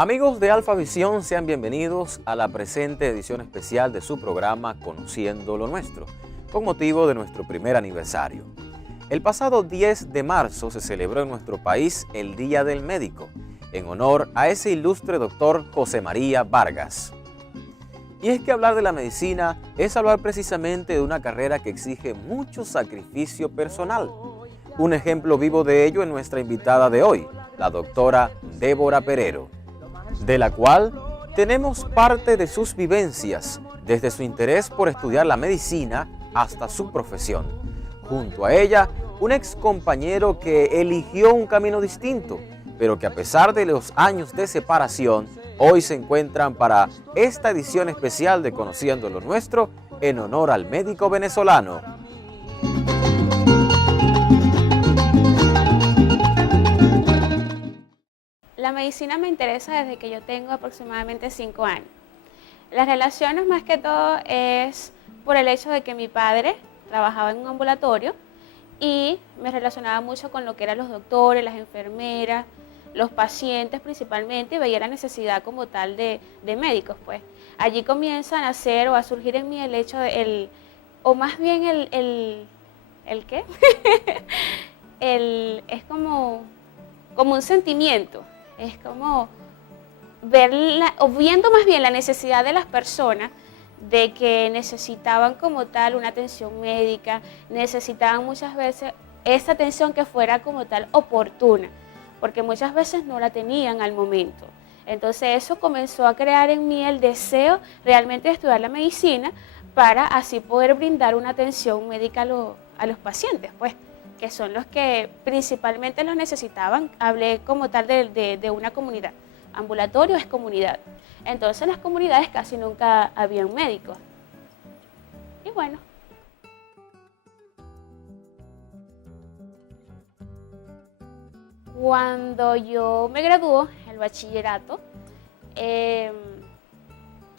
Amigos de Alfa Visión, sean bienvenidos a la presente edición especial de su programa Conociendo lo Nuestro, con motivo de nuestro primer aniversario. El pasado 10 de marzo se celebró en nuestro país el Día del Médico, en honor a ese ilustre doctor José María Vargas. Y es que hablar de la medicina es hablar precisamente de una carrera que exige mucho sacrificio personal. Un ejemplo vivo de ello es nuestra invitada de hoy, la doctora Débora Perero, de la cual tenemos parte de sus vivencias, desde su interés por estudiar la medicina hasta su profesión. Junto a ella, un ex compañero que eligió un camino distinto, pero que a pesar de los años de separación, hoy se encuentran para esta edición especial de Conociendo lo Nuestro en honor al médico venezolano. La medicina me interesa desde que yo tengo aproximadamente 5 años. Las relaciones más que todo es por el hecho de que mi padre trabajaba en un ambulatorio y me relacionaba mucho con lo que eran los doctores, las enfermeras, los pacientes principalmente, y veía la necesidad como tal de médicos, pues. Allí comienza a nacer o a surgir en mí el hecho de o más bien ¿el qué? Es como un sentimiento, es como viendo más bien la necesidad de las personas de que necesitaban como tal una atención médica, necesitaban muchas veces esa atención que fuera como tal oportuna, porque muchas veces no la tenían al momento. Entonces eso comenzó a crear en mí el deseo realmente de estudiar la medicina para así poder brindar una atención médica a los pacientes, pues, que son los que principalmente los necesitaban. Hablé como tal de una comunidad. Ambulatorio es comunidad. Entonces en las comunidades casi nunca habían médicos. Y bueno. Cuando yo me graduó, el bachillerato,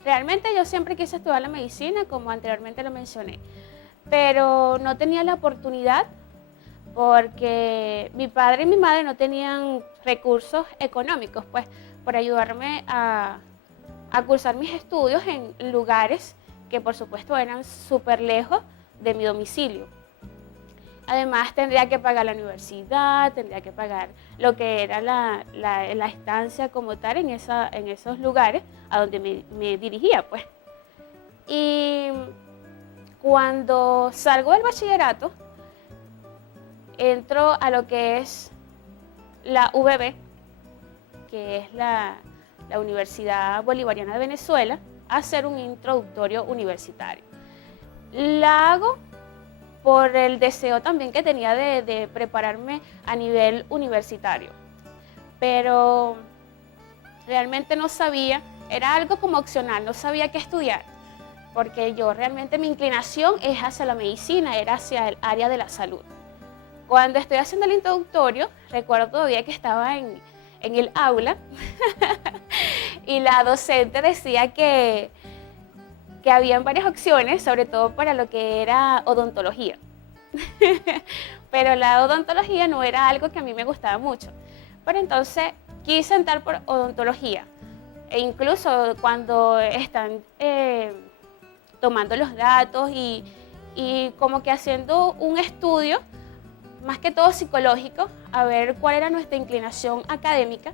realmente yo siempre quise estudiar la medicina, como anteriormente lo mencioné, pero no tenía la oportunidad porque mi padre y mi madre no tenían recursos económicos, pues, para ayudarme a cursar mis estudios en lugares que por supuesto eran súper lejos de mi domicilio. Además tendría que pagar la universidad, tendría que pagar lo que era la estancia como tal en esos lugares a donde me dirigía, pues. Y cuando salgo del bachillerato, entro a lo que es la UBB, que es la Universidad Bolivariana de Venezuela, a hacer un introductorio universitario. La hago por el deseo también que tenía de prepararme a nivel universitario, pero realmente no sabía, era algo como opcional, no sabía qué estudiar, porque yo realmente mi inclinación es hacia la medicina, era hacia el área de la salud. Cuando estoy haciendo el introductorio, recuerdo todavía que estaba en el aula y la docente decía que habían varias opciones, sobre todo para lo que era odontología. Pero la odontología no era algo que a mí me gustaba mucho. Pero entonces quise entrar por odontología. E incluso cuando están tomando los datos y como que haciendo un estudio, más que todo psicológico, a ver cuál era nuestra inclinación académica,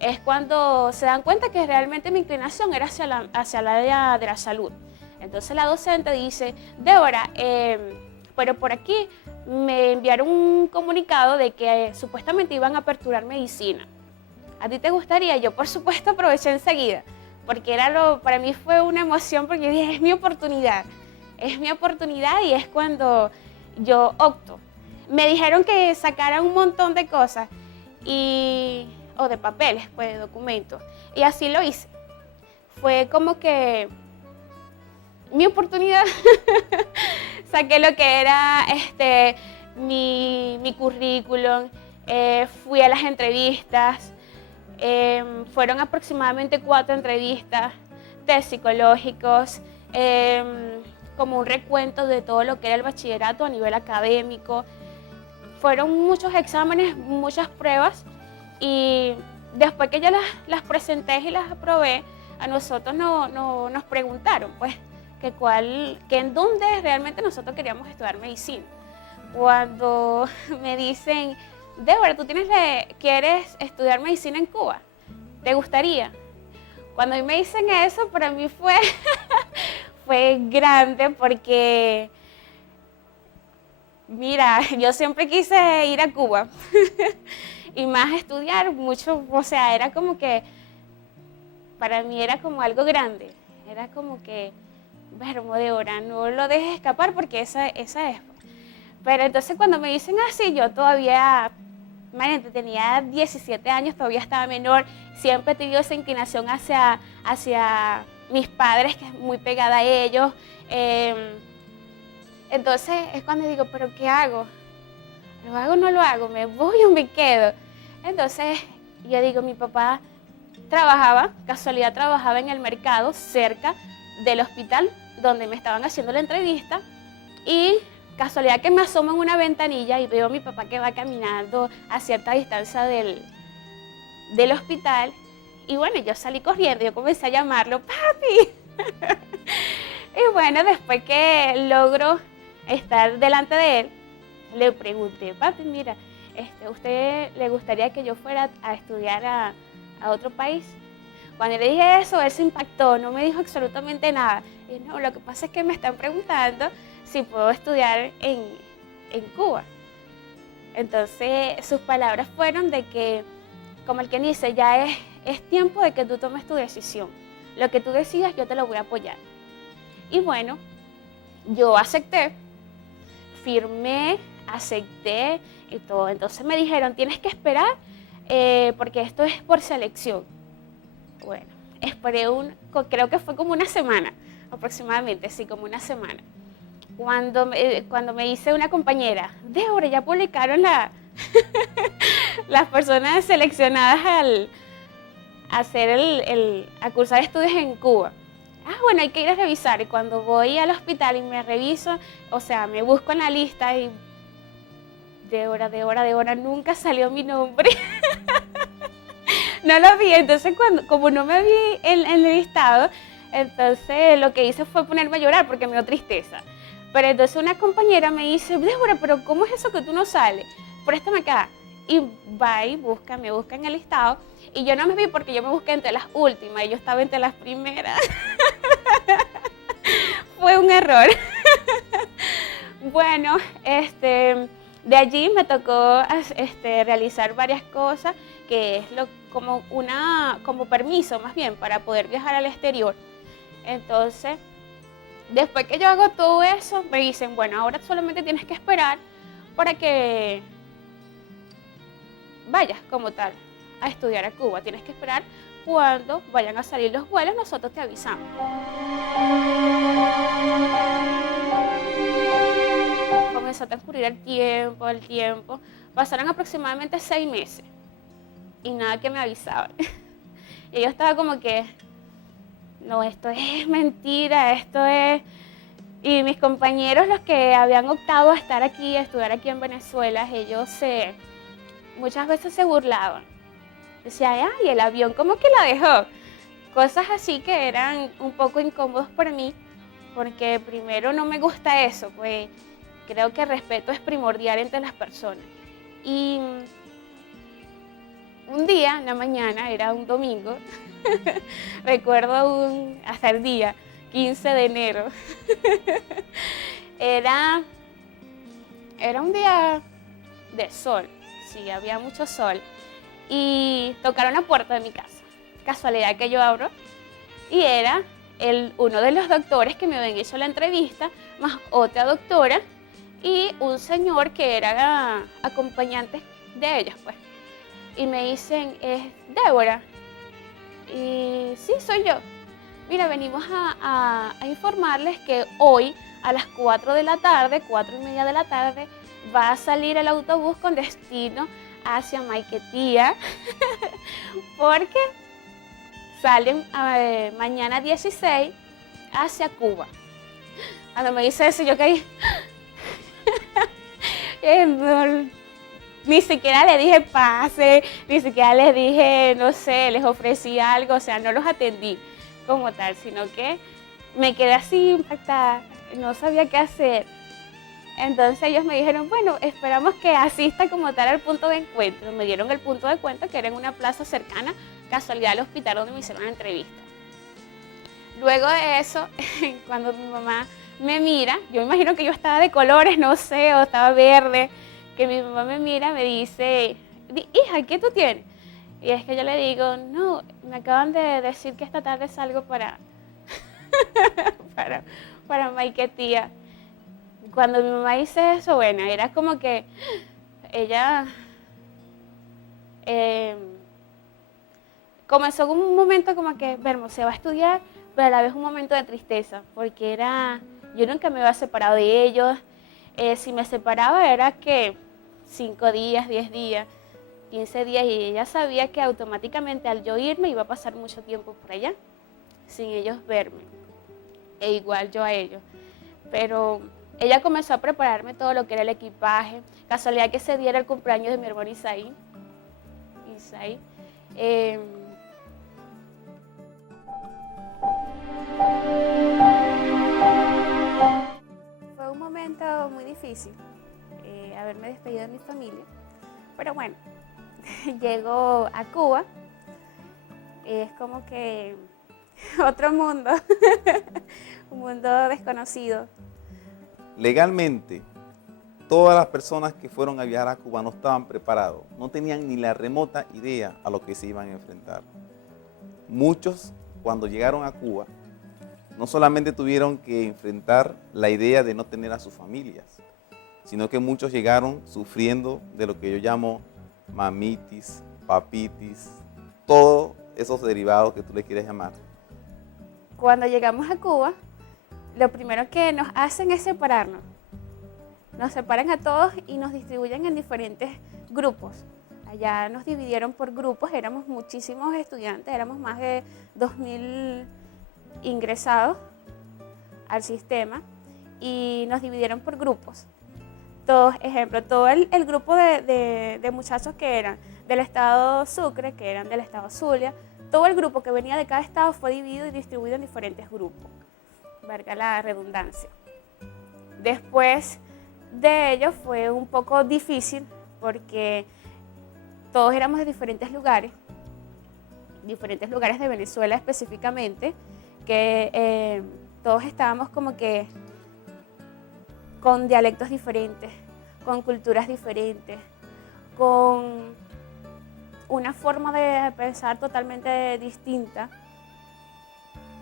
es cuando se dan cuenta que realmente mi inclinación era hacia el área de la salud. Entonces la docente dice: Débora, pero por aquí me enviaron un comunicado de que supuestamente iban a aperturar medicina. ¿A ti te gustaría? Yo por supuesto aproveché enseguida, porque para mí fue una emoción, porque dije, es mi oportunidad y es cuando yo opto. Me dijeron que sacara un montón de cosas, o de papeles, pues de documentos, y así lo hice. Fue como que mi oportunidad. Saqué lo que era mi currículum, fui a las entrevistas, fueron aproximadamente 4 entrevistas, test psicológicos, como un recuento de todo lo que era el bachillerato a nivel académico. Fueron muchos exámenes, muchas pruebas, y después que yo las presenté y las aprobé, a nosotros nos preguntaron, pues, que en dónde realmente nosotros queríamos estudiar medicina. Cuando me dicen, Débora, ¿tú quieres estudiar medicina en Cuba? ¿Te gustaría? Cuando a mí me dicen eso, para mí fue grande porque, mira, yo siempre quise ir a Cuba y más estudiar mucho, o sea, era como que, para mí era como algo grande, era como que, verbo, Débora, no lo dejes escapar porque esa es. Pero entonces cuando me dicen así, yo todavía, imagínate, tenía 17 años, todavía estaba menor, siempre he tenido esa inclinación hacia mis padres, que es muy pegada a ellos. Entonces es cuando digo, ¿pero qué hago? ¿Lo hago o no lo hago? ¿Me voy o me quedo? Entonces yo digo, mi papá casualidad trabajaba en el mercado cerca del hospital donde me estaban haciendo la entrevista y casualidad que me asomo en una ventanilla y veo a mi papá que va caminando a cierta distancia del hospital y bueno, yo salí corriendo, yo comencé a llamarlo, papi. Y bueno, después que logro estar delante de él, le pregunté, papi, mira, ¿usted le gustaría que yo fuera a estudiar a otro país? Cuando le dije eso, él se impactó, no me dijo absolutamente nada. Y no, lo que pasa es que me están preguntando si puedo estudiar en Cuba. Entonces, sus palabras fueron de que, como el que dice, ya es tiempo de que tú tomes tu decisión. Lo que tú decidas, yo te lo voy a apoyar. Y bueno, yo acepté, firmé, acepté y todo. Entonces me dijeron, tienes que esperar porque esto es por selección. Bueno, esperé creo que fue como una semana, aproximadamente, sí, como una semana. Cuando me dice una compañera, Débora, ya publicaron las personas seleccionadas a cursar estudios en Cuba. Ah, bueno, hay que ir a revisar. Y cuando voy al hospital y me reviso, o sea, me busco en la lista y Débora, nunca salió mi nombre. No lo vi, entonces como no me vi en el listado, entonces lo que hice fue ponerme a llorar porque me dio tristeza. Pero entonces una compañera me dice, Débora, pero ¿cómo es eso que tú no sales? Préstame acá. Y va y me busca en el listado. Y yo no me vi porque yo me busqué entre las últimas y yo estaba entre las primeras. Fue un error. Bueno, de allí me tocó realizar varias cosas, que es como permiso más bien para poder viajar al exterior. Entonces, después que yo hago todo eso, me dicen, bueno, ahora solamente tienes que esperar para que vayas como tal a estudiar a Cuba. Tienes que esperar cuando vayan a salir los vuelos, nosotros te avisamos. Comenzó a transcurrir el tiempo. Pasaron aproximadamente 6 meses y nada que me avisaban. Y yo estaba como que, no, esto es mentira, esto es... Y mis compañeros, los que habían optado a estar aquí, a estudiar aquí en Venezuela, ellos muchas veces se burlaban. Decían, ay, el avión como que la dejó. Cosas así que eran un poco incómodos para mí, porque primero no me gusta eso, pues creo que el respeto es primordial entre las personas. Y un día, en la mañana, era un domingo, recuerdo hasta el día, 15 de enero. Era un día de sol, sí, había mucho sol. Y tocaron la puerta de mi casa. Casualidad que yo abro y era uno de los doctores que me habían hecho la entrevista, más otra doctora y un señor que era acompañante de ellos, pues. Y me dicen, ¿es Débora? Y sí, soy yo. Mira, venimos a informarles que hoy a las 4 de la tarde, 4:30 de la tarde, va a salir el autobús con destino hacia Maiquetía, porque salen mañana 16 hacia Cuba. Cuando me dice eso, yo caí. Ni siquiera le dije pase, ni siquiera les dije, no sé, les ofrecí algo, o sea, no los atendí como tal, sino que me quedé así impactada, no sabía qué hacer. Entonces ellos me dijeron, bueno, esperamos que asista como tal al punto de encuentro. Me dieron el punto de encuentro, que era en una plaza cercana, casualidad al hospital donde me hicieron la entrevista. Luego de eso, cuando mi mamá me mira, yo me imagino que yo estaba de colores, no sé, o estaba verde, que mi mamá me mira, me dice, hija, ¿qué tú tienes? Y es que yo le digo, no, me acaban de decir que esta tarde salgo para Maiquetía. Cuando mi mamá dice eso, bueno, era como que ella comenzó con un momento como que, Vermo, se va a estudiar, pero a la vez un momento de tristeza, porque yo nunca me había separado de ellos. Si me separaba era que 5 días, 10 días, 15 días, y ella sabía que automáticamente al yo irme iba a pasar mucho tiempo por allá, sin ellos verme, e igual yo a ellos. Pero ella comenzó a prepararme todo lo que era el equipaje. Casualidad que ese día era el cumpleaños de mi hermano Isaí. Fue un momento muy difícil haberme despedido de mi familia. Pero bueno, llego a Cuba. Es como que otro mundo, un mundo desconocido. Legalmente, todas las personas que fueron a viajar a Cuba no estaban preparados, no tenían ni la remota idea a lo que se iban a enfrentar. Muchos, cuando llegaron a Cuba, no solamente tuvieron que enfrentar la idea de no tener a sus familias, sino que muchos llegaron sufriendo de lo que yo llamo mamitis, papitis, todos esos derivados que tú le quieres llamar. Cuando llegamos a Cuba, lo primero que nos hacen es separarnos. Nos separan a todos y nos distribuyen en diferentes grupos. Allá nos dividieron por grupos, éramos muchísimos estudiantes, éramos más de 2.000 ingresados al sistema y nos dividieron por grupos. Todos, ejemplo, todo el grupo de muchachos que eran del estado Sucre, que eran del estado Zulia, todo el grupo que venía de cada estado fue dividido y distribuido en diferentes grupos. Valga la redundancia. Después de ello fue un poco difícil porque todos éramos de diferentes lugares de Venezuela específicamente, que todos estábamos como que con dialectos diferentes, con culturas diferentes, con una forma de pensar totalmente distinta,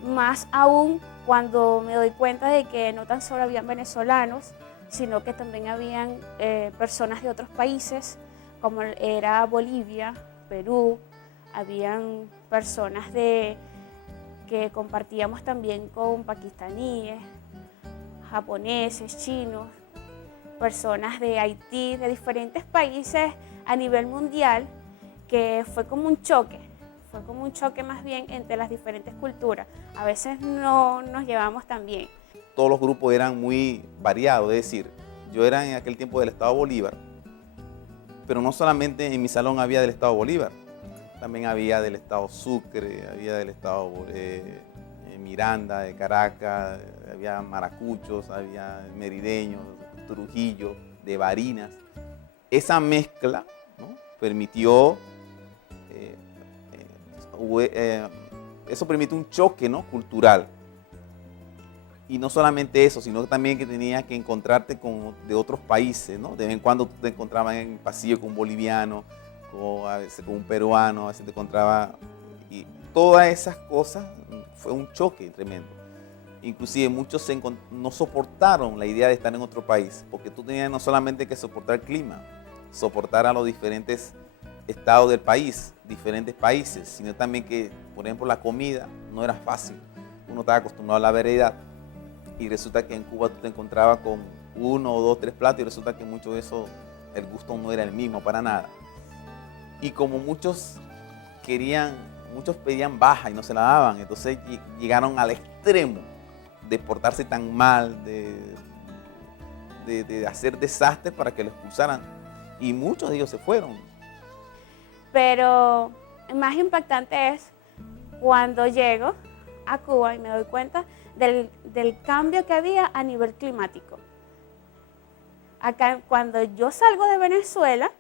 más aún cuando me doy cuenta de que no tan solo habían venezolanos, sino que también habían personas de otros países, como era Bolivia, Perú, habían personas que compartíamos también con pakistaníes, japoneses, chinos, personas de Haití, de diferentes países a nivel mundial, que fue como un choque más bien entre las diferentes culturas. A veces no nos llevamos tan bien. Todos los grupos eran muy variados, es decir, yo era en aquel tiempo del estado Bolívar, pero no solamente en mi salón había del estado Bolívar, también había del estado Sucre, había del estado Miranda, de Caracas, había maracuchos, había merideños, Trujillo, de Barinas. Esa mezcla, ¿no?, permitió, eso permite un choque, ¿no?, cultural. Y no solamente eso, sino también que tenías que encontrarte con de otros países, ¿no? De vez en cuando te encontrabas en el pasillo con un boliviano, a veces con un peruano, a veces te encontrabas. Y todas esas cosas fue un choque tremendo. Inclusive muchos no soportaron la idea de estar en otro país, porque tú tenías no solamente que soportar el clima, soportar a los diferentes estados del país, diferentes países, sino también que, por ejemplo, la comida no era fácil. Uno estaba acostumbrado a la variedad y resulta que en Cuba tú te encontrabas con 1 o 2, 3 platos y resulta que mucho de eso, el gusto no era el mismo para nada. Y como muchos pedían baja y no se la daban, entonces llegaron al extremo de portarse tan mal, de hacer desastres para que lo expulsaran. y muchos de ellos se fueron. Pero más impactante es cuando llego a Cuba y me doy cuenta del cambio que había a nivel climático. Acá, cuando yo salgo de Venezuela,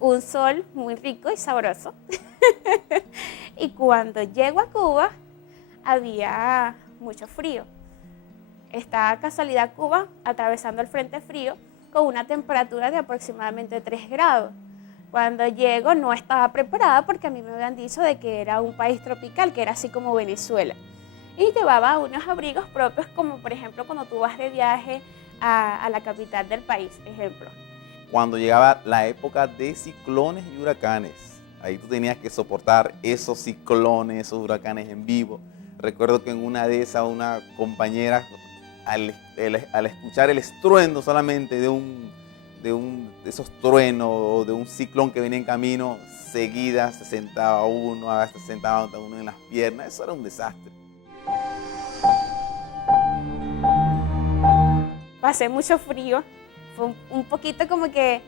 un sol muy rico y sabroso. Y cuando llego a Cuba, había mucho frío. Está casualidad Cuba atravesando el frente frío con una temperatura de aproximadamente 3 grados. Cuando llego no estaba preparada porque a mí me habían dicho de que era un país tropical, que era así como Venezuela. Y llevaba unos abrigos propios, como por ejemplo cuando tú vas de viaje a la capital del país, ejemplo. Cuando llegaba la época de ciclones y huracanes, ahí tú tenías que soportar esos ciclones, esos huracanes en vivo. Recuerdo que en una de esas, una compañera, al escuchar el estruendo solamente de esos truenos o de un ciclón que venía en camino, seguida se sentaba uno en las piernas. Eso era un desastre. Pasé mucho frío, fue un poquito como que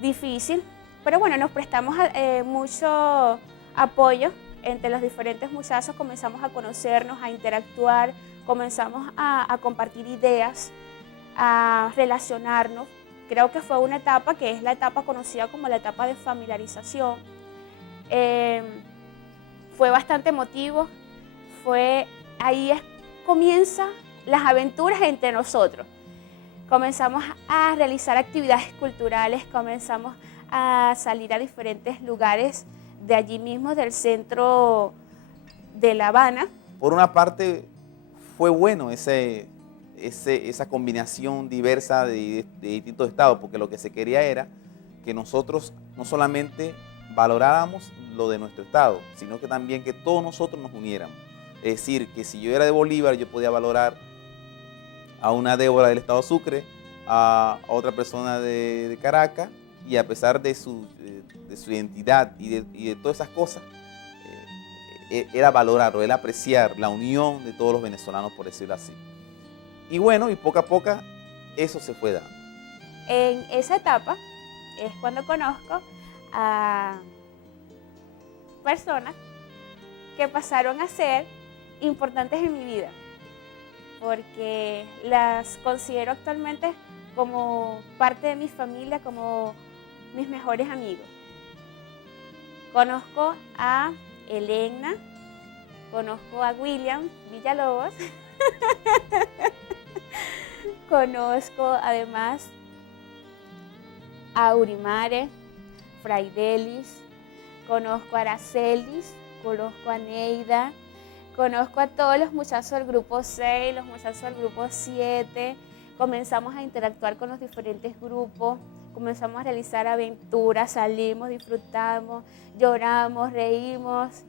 difícil, pero bueno, nos prestamos mucho apoyo entre los diferentes muchachos, comenzamos a conocernos, a interactuar, comenzamos a compartir ideas, a relacionarnos. Creo que fue una etapa que es la etapa conocida como la etapa de familiarización. Fue bastante emotivo, comienza las aventuras entre nosotros. Comenzamos a realizar actividades culturales, comenzamos a salir a diferentes lugares de allí mismo, del centro de La Habana. Por una parte, fue bueno esa combinación diversa de distintos estados, porque lo que se quería era que nosotros no solamente valoráramos lo de nuestro estado, sino que también que todos nosotros nos uniéramos. Es decir, que si yo era de Bolívar, yo podía valorar a una Débora del estado Sucre, a otra persona de Caracas, y a pesar de su identidad y de todas esas cosas, era valorar o era apreciar la unión de todos los venezolanos, por decirlo así. Y bueno, y poco a poco eso se fue dando. En esa etapa es cuando conozco a personas que pasaron a ser importantes en mi vida, porque las considero actualmente como parte de mi familia, como mis mejores amigos. Conozco a Elena, conozco a William Villalobos, conozco además a Urimare, Fraidelis, conozco a Aracelis, conozco a Neida, conozco a todos los muchachos del grupo 6, los muchachos del grupo 7, comenzamos a interactuar con los diferentes grupos, comenzamos a realizar aventuras, salimos, disfrutamos, lloramos, reímos,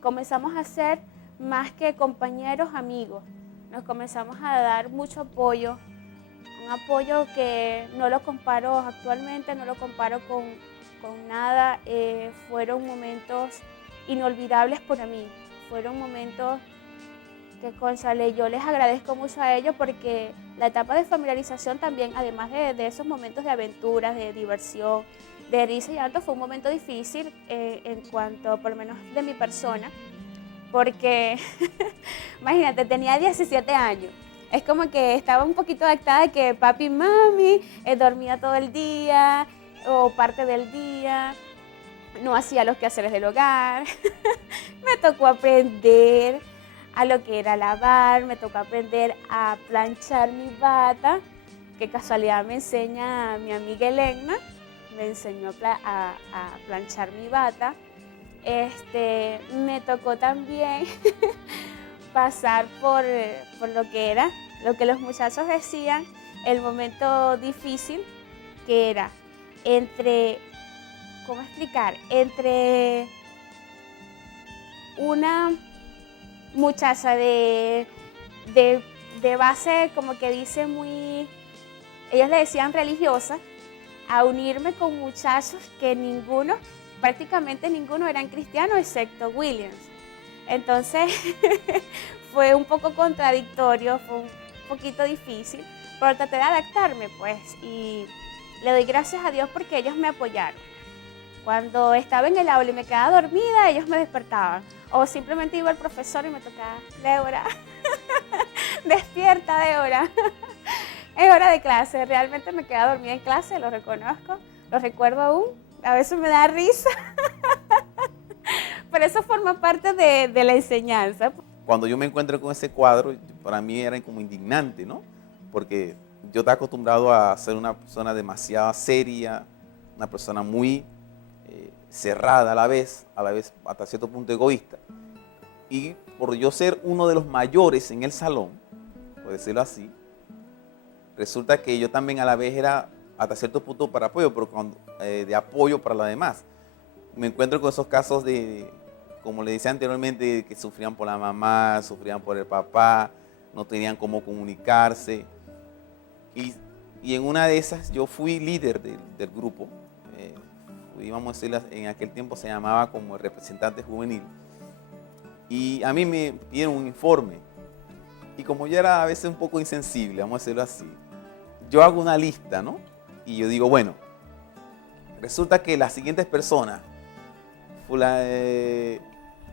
comenzamos a ser más que compañeros, amigos, nos comenzamos a dar mucho apoyo, un apoyo que no lo comparo actualmente, no lo comparo con nada, fueron momentos inolvidables para mí. Fueron momentos que, cónchale, yo les agradezco mucho a ellos porque la etapa de familiarización también, además de esos momentos de aventuras, de diversión, de risa y llanto, fue un momento difícil en cuanto, por lo menos de mi persona, porque, imagínate, tenía 17 años. Es como que estaba un poquito adaptada de que papi y mami dormía todo el día o parte del día, no hacía los quehaceres del hogar. Me tocó aprender a lo que era lavar, me tocó aprender a planchar mi bata, que casualidad me enseña mi amiga Elena, me enseñó a planchar mi bata. Me tocó también pasar por lo que los muchachos decían, el momento difícil, que era entre una muchacha de base, como que dice ellos le decían religiosa, a unirme con muchachos que prácticamente ninguno eran cristianos, excepto Williams. Entonces, fue un poco contradictorio, fue un poquito difícil, pero traté de adaptarme, pues, y le doy gracias a Dios porque ellos me apoyaron. Cuando estaba en el aula y me quedaba dormida, ellos me despertaban. O simplemente iba el profesor y me tocaba, Débora, despierta, Débora. Es hora de clase. Realmente me quedaba dormida en clase, lo reconozco, lo recuerdo aún. A veces me da risa. Pero eso forma parte de la enseñanza. Cuando yo me encuentro con ese cuadro, para mí era como indignante, ¿no? Porque yo estaba acostumbrado a ser una persona demasiado seria, una persona muy cerrada a la vez hasta cierto punto egoísta. Y por yo ser uno de los mayores en el salón, por decirlo así, resulta que yo también a la vez era hasta cierto punto para apoyo, pero de apoyo para los demás. Me encuentro con esos casos de, como le decía anteriormente, que sufrían por la mamá, sufrían por el papá, no tenían cómo comunicarse. Y en una de esas yo fui líder del grupo. Íbamos a decirlo, en aquel tiempo se llamaba como el representante juvenil. Y a mí me pidieron un informe. Y como yo era a veces un poco insensible, vamos a decirlo así, yo hago una lista, ¿no? Y yo digo, bueno, resulta que las siguientes personas,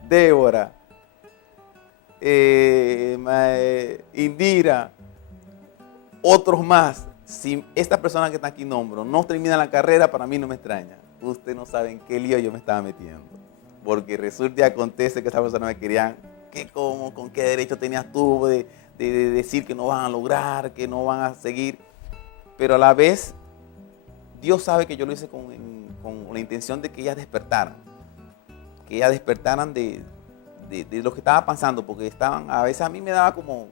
Débora, Indira, otros más, si esta persona que está aquí nombro no termina la carrera, para mí no me extraña. Usted no sabe en qué lío yo me estaba metiendo. Porque resulta y acontece que esta persona me querían, ¿cómo? ¿Con qué derecho tenías tú de decir que no van a lograr, que no van a seguir? Pero a la vez, Dios sabe que yo lo hice con la intención de que ellas despertaran. Que ellas despertaran de lo que estaba pasando, porque a veces a mí me daba como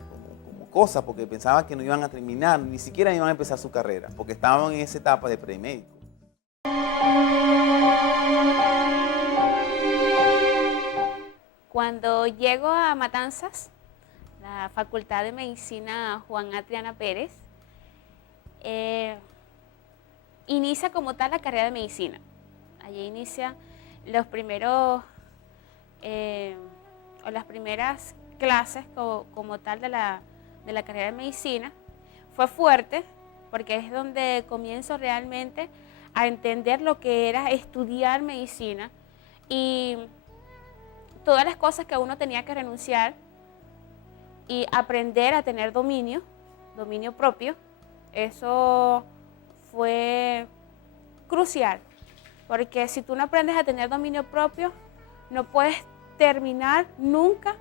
cosas, porque pensaba que no iban a terminar, ni siquiera iban a empezar su carrera, porque estaban en esa etapa de premédico. Cuando llego a Matanzas, la Facultad de Medicina Juan A. Triana Pérez, inicia como tal la carrera de medicina. Allí inicia los primeros, o las primeras clases como tal de la carrera de medicina. Fue fuerte porque es donde comienzo realmente a entender lo que era estudiar medicina y todas las cosas que uno tenía que renunciar y aprender a tener dominio propio. Eso fue crucial, porque si tú no aprendes a tener dominio propio, no puedes terminar nunca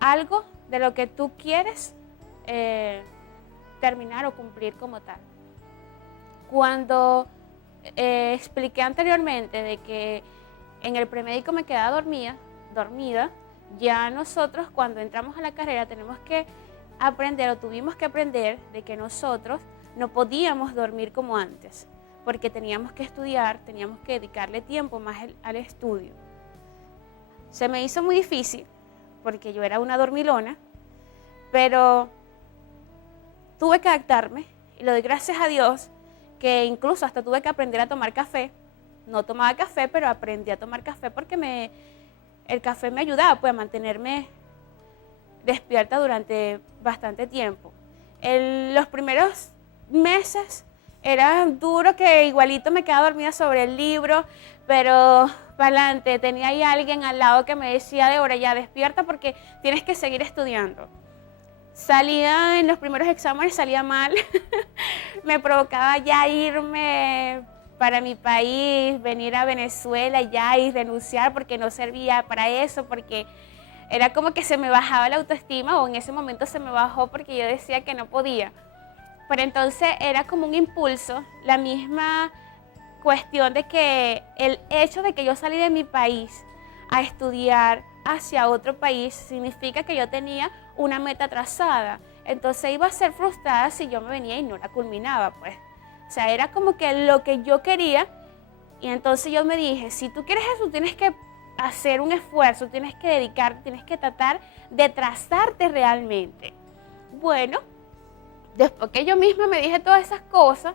algo de lo que tú quieres terminar o cumplir como tal. Cuando expliqué anteriormente de que en el premédico me quedaba dormida, ya nosotros cuando entramos a la carrera tenemos que aprender o tuvimos que aprender de que nosotros no podíamos dormir como antes, porque teníamos que estudiar, teníamos que dedicarle tiempo más al estudio. Se me hizo muy difícil porque yo era una dormilona, pero tuve que adaptarme y le doy gracias a Dios que incluso hasta tuve que aprender a tomar café. No tomaba café, pero aprendí a tomar café porque el café me ayudaba pues, a mantenerme despierta durante bastante tiempo. Los primeros meses era duro, que igualito me quedaba dormida sobre el libro, pero para adelante tenía ahí alguien al lado que me decía, Débora, ya despierta porque tienes que seguir estudiando. Salía en los primeros exámenes, salía mal, me provocaba ya irme para mi país, venir a Venezuela ya y renunciar porque no servía para eso, porque era como que se me bajaba la autoestima, o en ese momento se me bajó porque yo decía que no podía. Pero entonces era como un impulso, la misma cuestión de que el hecho de que yo salí de mi país a estudiar hacia otro país significa que yo tenía una meta trazada. Entonces iba a ser frustrada si yo me venía y no la culminaba, pues. O sea, era como que lo que yo quería, y entonces yo me dije, si tú quieres eso, tienes que hacer un esfuerzo, tienes que dedicarte, tienes que tratar de trazarte realmente. Bueno, después que yo misma me dije todas esas cosas,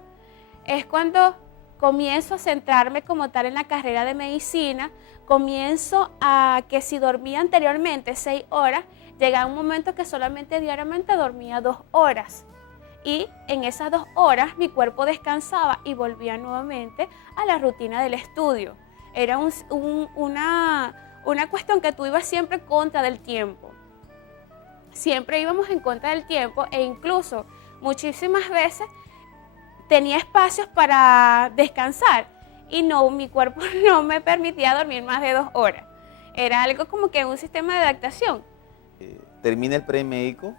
es cuando comienzo a centrarme como tal en la carrera de medicina, comienzo a que si dormía anteriormente 6 horas, llegaba un momento que solamente diariamente dormía 2 horas. y en esas 2 horas mi cuerpo descansaba y volvía nuevamente a la rutina del estudio. Era una cuestión que tú ibas siempre contra del tiempo. Siempre íbamos en contra del tiempo e incluso muchísimas veces tenía espacios para descansar y no, mi cuerpo no me permitía dormir más de 2 horas. Era algo como que un sistema de adaptación. Termina el premédico.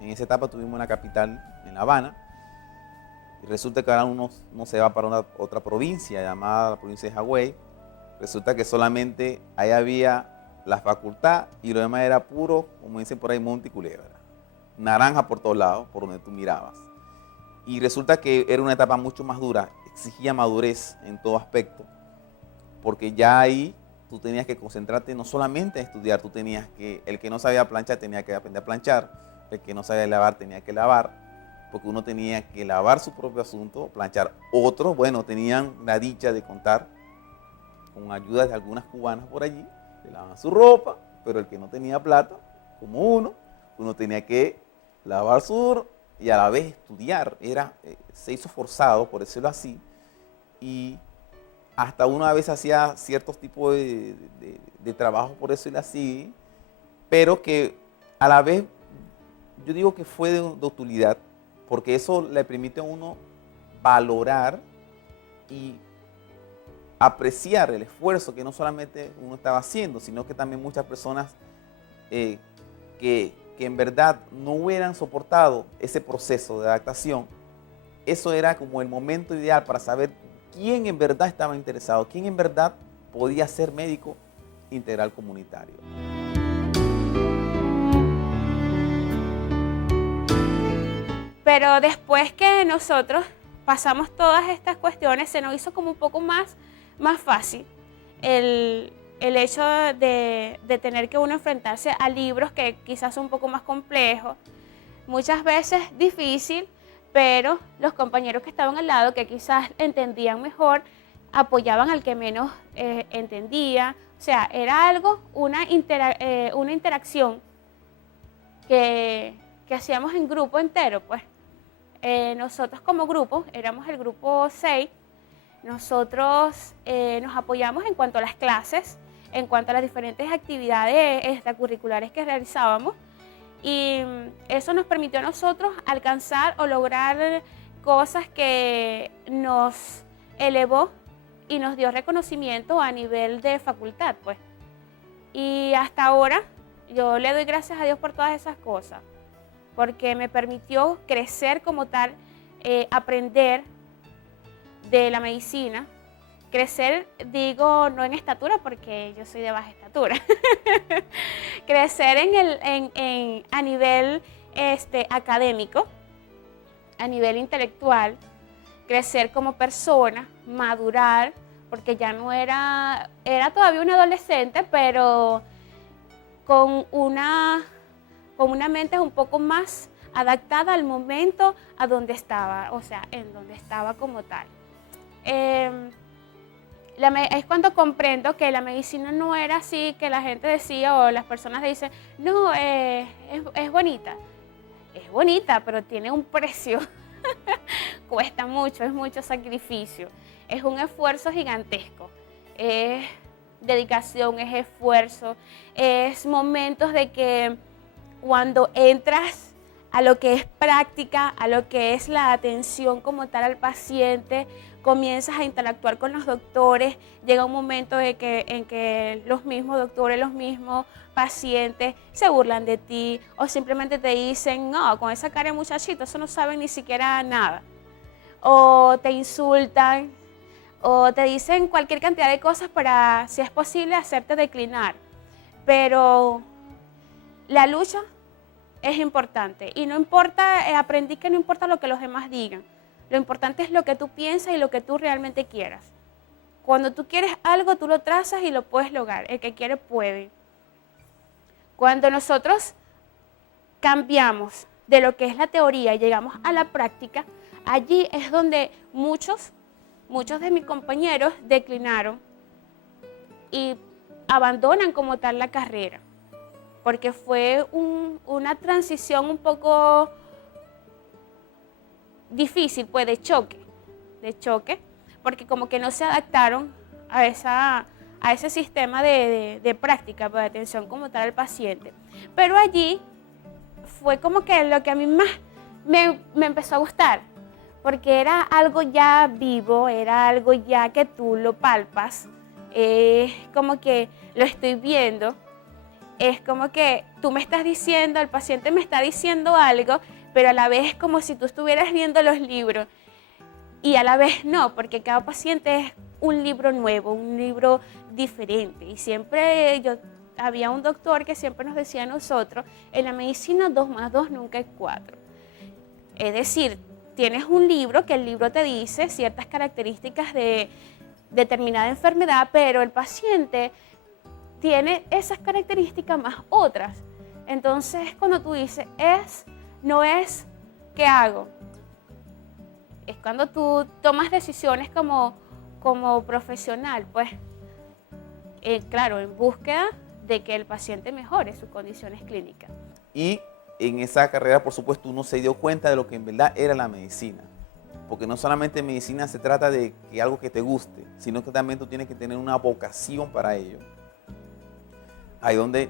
En esa etapa tuvimos una capital en La Habana. Y resulta que ahora uno se va para otra provincia llamada la provincia de Hawái. Resulta que solamente ahí había la facultad y lo demás era puro, como dicen por ahí, monte y culebra. Naranja por todos lados, por donde tú mirabas. Y resulta que era una etapa mucho más dura, exigía madurez en todo aspecto, porque ya ahí tú tenías que concentrarte no solamente en estudiar, tú tenías que, el que no sabía planchar tenía que aprender a planchar, el que no sabía lavar tenía que lavar, porque uno tenía que lavar su propio asunto, planchar. Otros, bueno, tenían la dicha de contar con ayuda de algunas cubanas por allí, le lavaban su ropa, pero el que no tenía plata, como uno tenía que lavar su y a la vez estudiar. Se hizo forzado, por decirlo así, y hasta uno a veces hacía ciertos tipos de trabajo, por decirlo así, pero que a la vez yo digo que fue de utilidad, porque eso le permite a uno valorar y apreciar el esfuerzo que no solamente uno estaba haciendo, sino que también muchas personas que en verdad no hubieran soportado ese proceso de adaptación. Eso era como el momento ideal para saber quién en verdad estaba interesado, quién en verdad podía ser médico integral comunitario. Pero después que nosotros pasamos todas estas cuestiones, se nos hizo como un poco más fácil el hecho de tener que uno enfrentarse a libros que quizás son un poco más complejos, muchas veces difícil, pero los compañeros que estaban al lado, que quizás entendían mejor, apoyaban al que menos entendía. O sea, era algo, una interacción que hacíamos en grupo entero, pues. Nosotros como grupo, éramos el grupo 6, nosotros nos apoyamos en cuanto a las clases, en cuanto a las diferentes actividades extracurriculares que realizábamos, y eso nos permitió a nosotros alcanzar o lograr cosas que nos elevó y nos dio reconocimiento a nivel de facultad, pues. Y hasta ahora yo le doy gracias a Dios por todas esas cosas, porque me permitió crecer como tal, aprender de la medicina. Crecer, digo, no en estatura, porque yo soy de baja estatura. Crecer a nivel académico, a nivel intelectual, crecer como persona, madurar, porque ya no era todavía un adolescente, pero con una mente un poco más adaptada al momento a donde estaba, o sea, en donde estaba como tal. Es cuando comprendo que la medicina no era así, que la gente decía o las personas dicen, no, es bonita. Es bonita, pero tiene un precio. Cuesta mucho, es mucho sacrificio. Es un esfuerzo gigantesco. Es dedicación, es esfuerzo, es momentos de que cuando entras a lo que es práctica, a lo que es la atención como tal al paciente, comienzas a interactuar con los doctores, llega un momento en que los mismos doctores, los mismos pacientes se burlan de ti o simplemente te dicen, no, con esa cara de muchachito, eso no saben ni siquiera nada. O te insultan o te dicen cualquier cantidad de cosas para, si es posible, hacerte declinar. Pero la lucha es importante y no importa, aprendí que no importa lo que los demás digan. Lo importante es lo que tú piensas y lo que tú realmente quieras. Cuando tú quieres algo, tú lo trazas y lo puedes lograr. El que quiere, puede. Cuando nosotros cambiamos de lo que es la teoría y llegamos a la práctica, allí es donde muchos de mis compañeros declinaron y abandonan como tal la carrera, porque fue una transición un poco difícil, pues de choque, porque como que no se adaptaron a ese sistema de práctica, pues, de atención como tal al paciente. Pero allí fue como que lo que a mí más me empezó a gustar, porque era algo ya vivo, era algo ya que tú lo palpas, como que lo estoy viendo, es como que tú me estás diciendo, el paciente me está diciendo algo, pero a la vez es como si tú estuvieras viendo los libros y a la vez no, porque cada paciente es un libro nuevo, un libro diferente. Y siempre había un doctor que siempre nos decía a nosotros, en la medicina 2 más 2 nunca es 4. Es decir, tienes un libro que el libro te dice ciertas características de determinada enfermedad, pero el paciente tiene esas características más otras. Entonces, cuando tú dices no es, ¿qué hago? Es cuando tú tomas decisiones como profesional, pues, claro, en búsqueda de que el paciente mejore sus condiciones clínicas. Y en esa carrera, por supuesto, uno se dio cuenta de lo que en verdad era la medicina. Porque no solamente medicina se trata de que algo que te guste, sino que también tú tienes que tener una vocación para ello. Ahí donde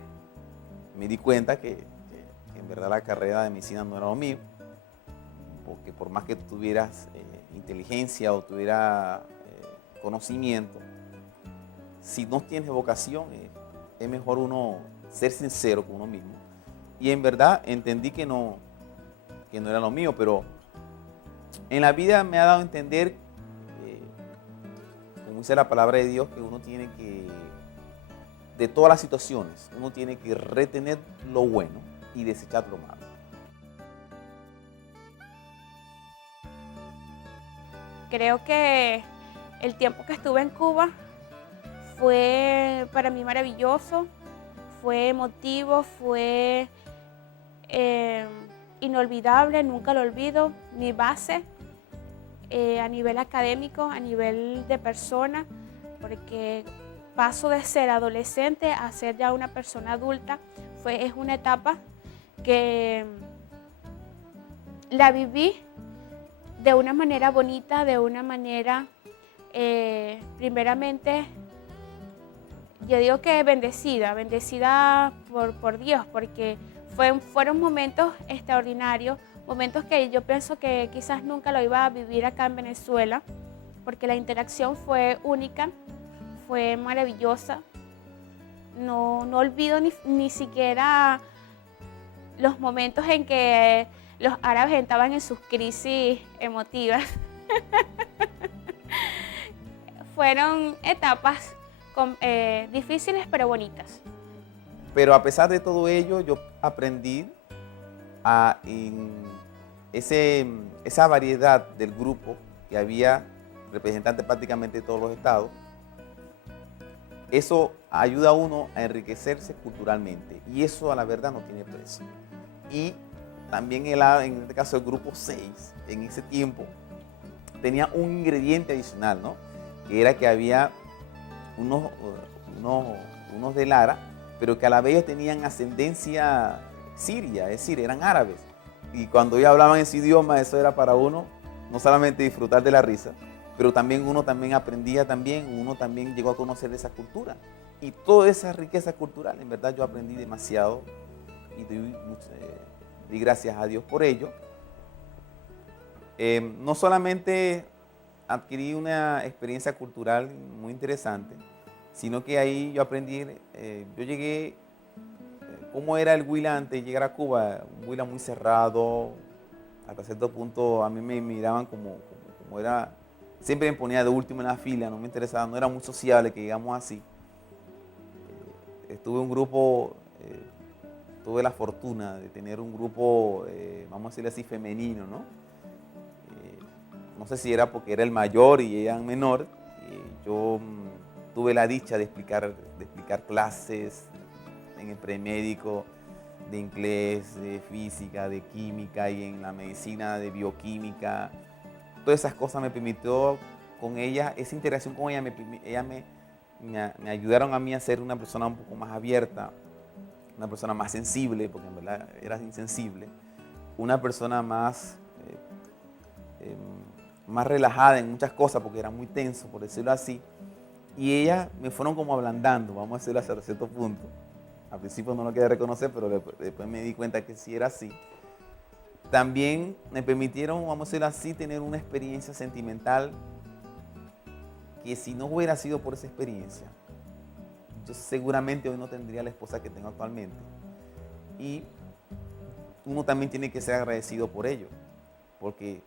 me di cuenta que en verdad la carrera de medicina no era lo mío, porque por más que tú tuvieras inteligencia o tuvieras conocimiento, si no tienes vocación, es mejor uno ser sincero con uno mismo. Y en verdad entendí que no era lo mío, pero en la vida me ha dado a entender, como dice la palabra de Dios, que uno tiene que, de todas las situaciones, uno tiene que retener lo bueno y desechar lo malo. Creo que el tiempo que estuve en Cuba fue para mí maravilloso, fue emotivo, fue inolvidable, nunca lo olvido, mi base a nivel académico, a nivel de persona, porque paso de ser adolescente a ser ya una persona adulta, es una etapa que la viví de una manera bonita, de una manera, primeramente, yo digo que bendecida por Dios, porque fueron momentos extraordinarios, momentos que yo pienso que quizás nunca lo iba a vivir acá en Venezuela, porque la interacción fue única, fue maravillosa. No olvido ni siquiera los momentos en que los árabes estaban en sus crisis emotivas. Fueron etapas difíciles pero bonitas. Pero a pesar de todo ello, yo aprendí en esa variedad del grupo, que había representantes prácticamente de todos los estados. Eso ayuda a uno a enriquecerse culturalmente, y eso a la verdad no tiene precio. Y también en este caso el grupo 6, en ese tiempo, tenía un ingrediente adicional, ¿no? Que era que había unos de Lara, pero que a la vez ellos tenían ascendencia siria, es decir, eran árabes. Y cuando ellos hablaban en su idioma, eso era para uno no solamente disfrutar de la risa, pero también uno también aprendía uno también llegó a conocer esa cultura. Y toda esa riqueza cultural, en verdad yo aprendí demasiado y di gracias a Dios por ello. No solamente adquirí una experiencia cultural muy interesante, sino que ahí yo aprendí, yo llegué, cómo era el Huila antes de llegar a Cuba, un Huila muy cerrado, hasta cierto punto a mí me miraban como era, siempre me ponía de último en la fila, no me interesaba, no era muy sociable, que digamos así. Estuve en un grupo, tuve la fortuna de tener un grupo, vamos a decirle así, femenino, ¿no? No sé si era porque era el mayor y ella menor, yo tuve la dicha de explicar clases en el premédico, de inglés, de física, de química, y en la medicina de bioquímica. Todas esas cosas me permitió con ella, esa interacción con ella, me ayudaron a mí a ser una persona un poco más abierta, una persona más sensible, porque en verdad era insensible, una persona más más relajada en muchas cosas porque era muy tenso, por decirlo así. Y ellas me fueron como ablandando, vamos a decirlo hasta cierto punto. Al principio no lo quería reconocer, pero después me di cuenta que sí era así. También me permitieron, vamos a decirlo así, tener una experiencia sentimental que si no hubiera sido por esa experiencia, yo seguramente hoy no tendría la esposa que tengo actualmente. Y uno también tiene que ser agradecido por ello, porque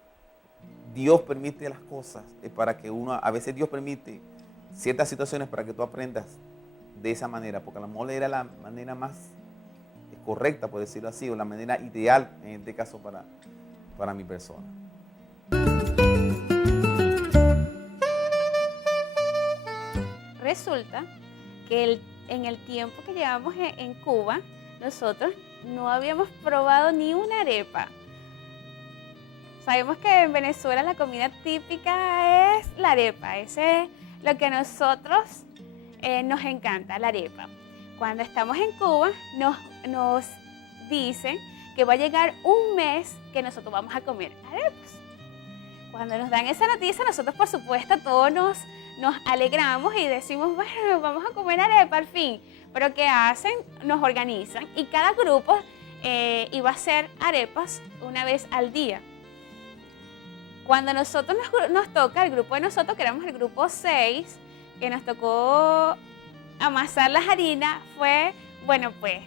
Dios permite las cosas para que uno, a veces Dios permite ciertas situaciones para que tú aprendas de esa manera, porque a lo mejor era la manera más correcta, por decirlo así, o la manera ideal en este caso para mi persona. Resulta que en el tiempo que llevamos en Cuba, nosotros no habíamos probado ni una arepa. Sabemos que en Venezuela la comida típica es la arepa, ese es lo que a nosotros nos encanta, la arepa. Cuando estamos en Cuba nos dicen que va a llegar un mes que nosotros vamos a comer arepas. Cuando nos dan esa noticia, nosotros por supuesto todos nos alegramos y decimos, bueno, vamos a comer arepa al fin. Pero ¿qué hacen? Nos organizan y cada grupo iba a hacer arepas una vez al día. Cuando nosotros nos toca, el grupo de nosotros, que éramos el grupo 6, que nos tocó amasar las harinas, fue, bueno, pues,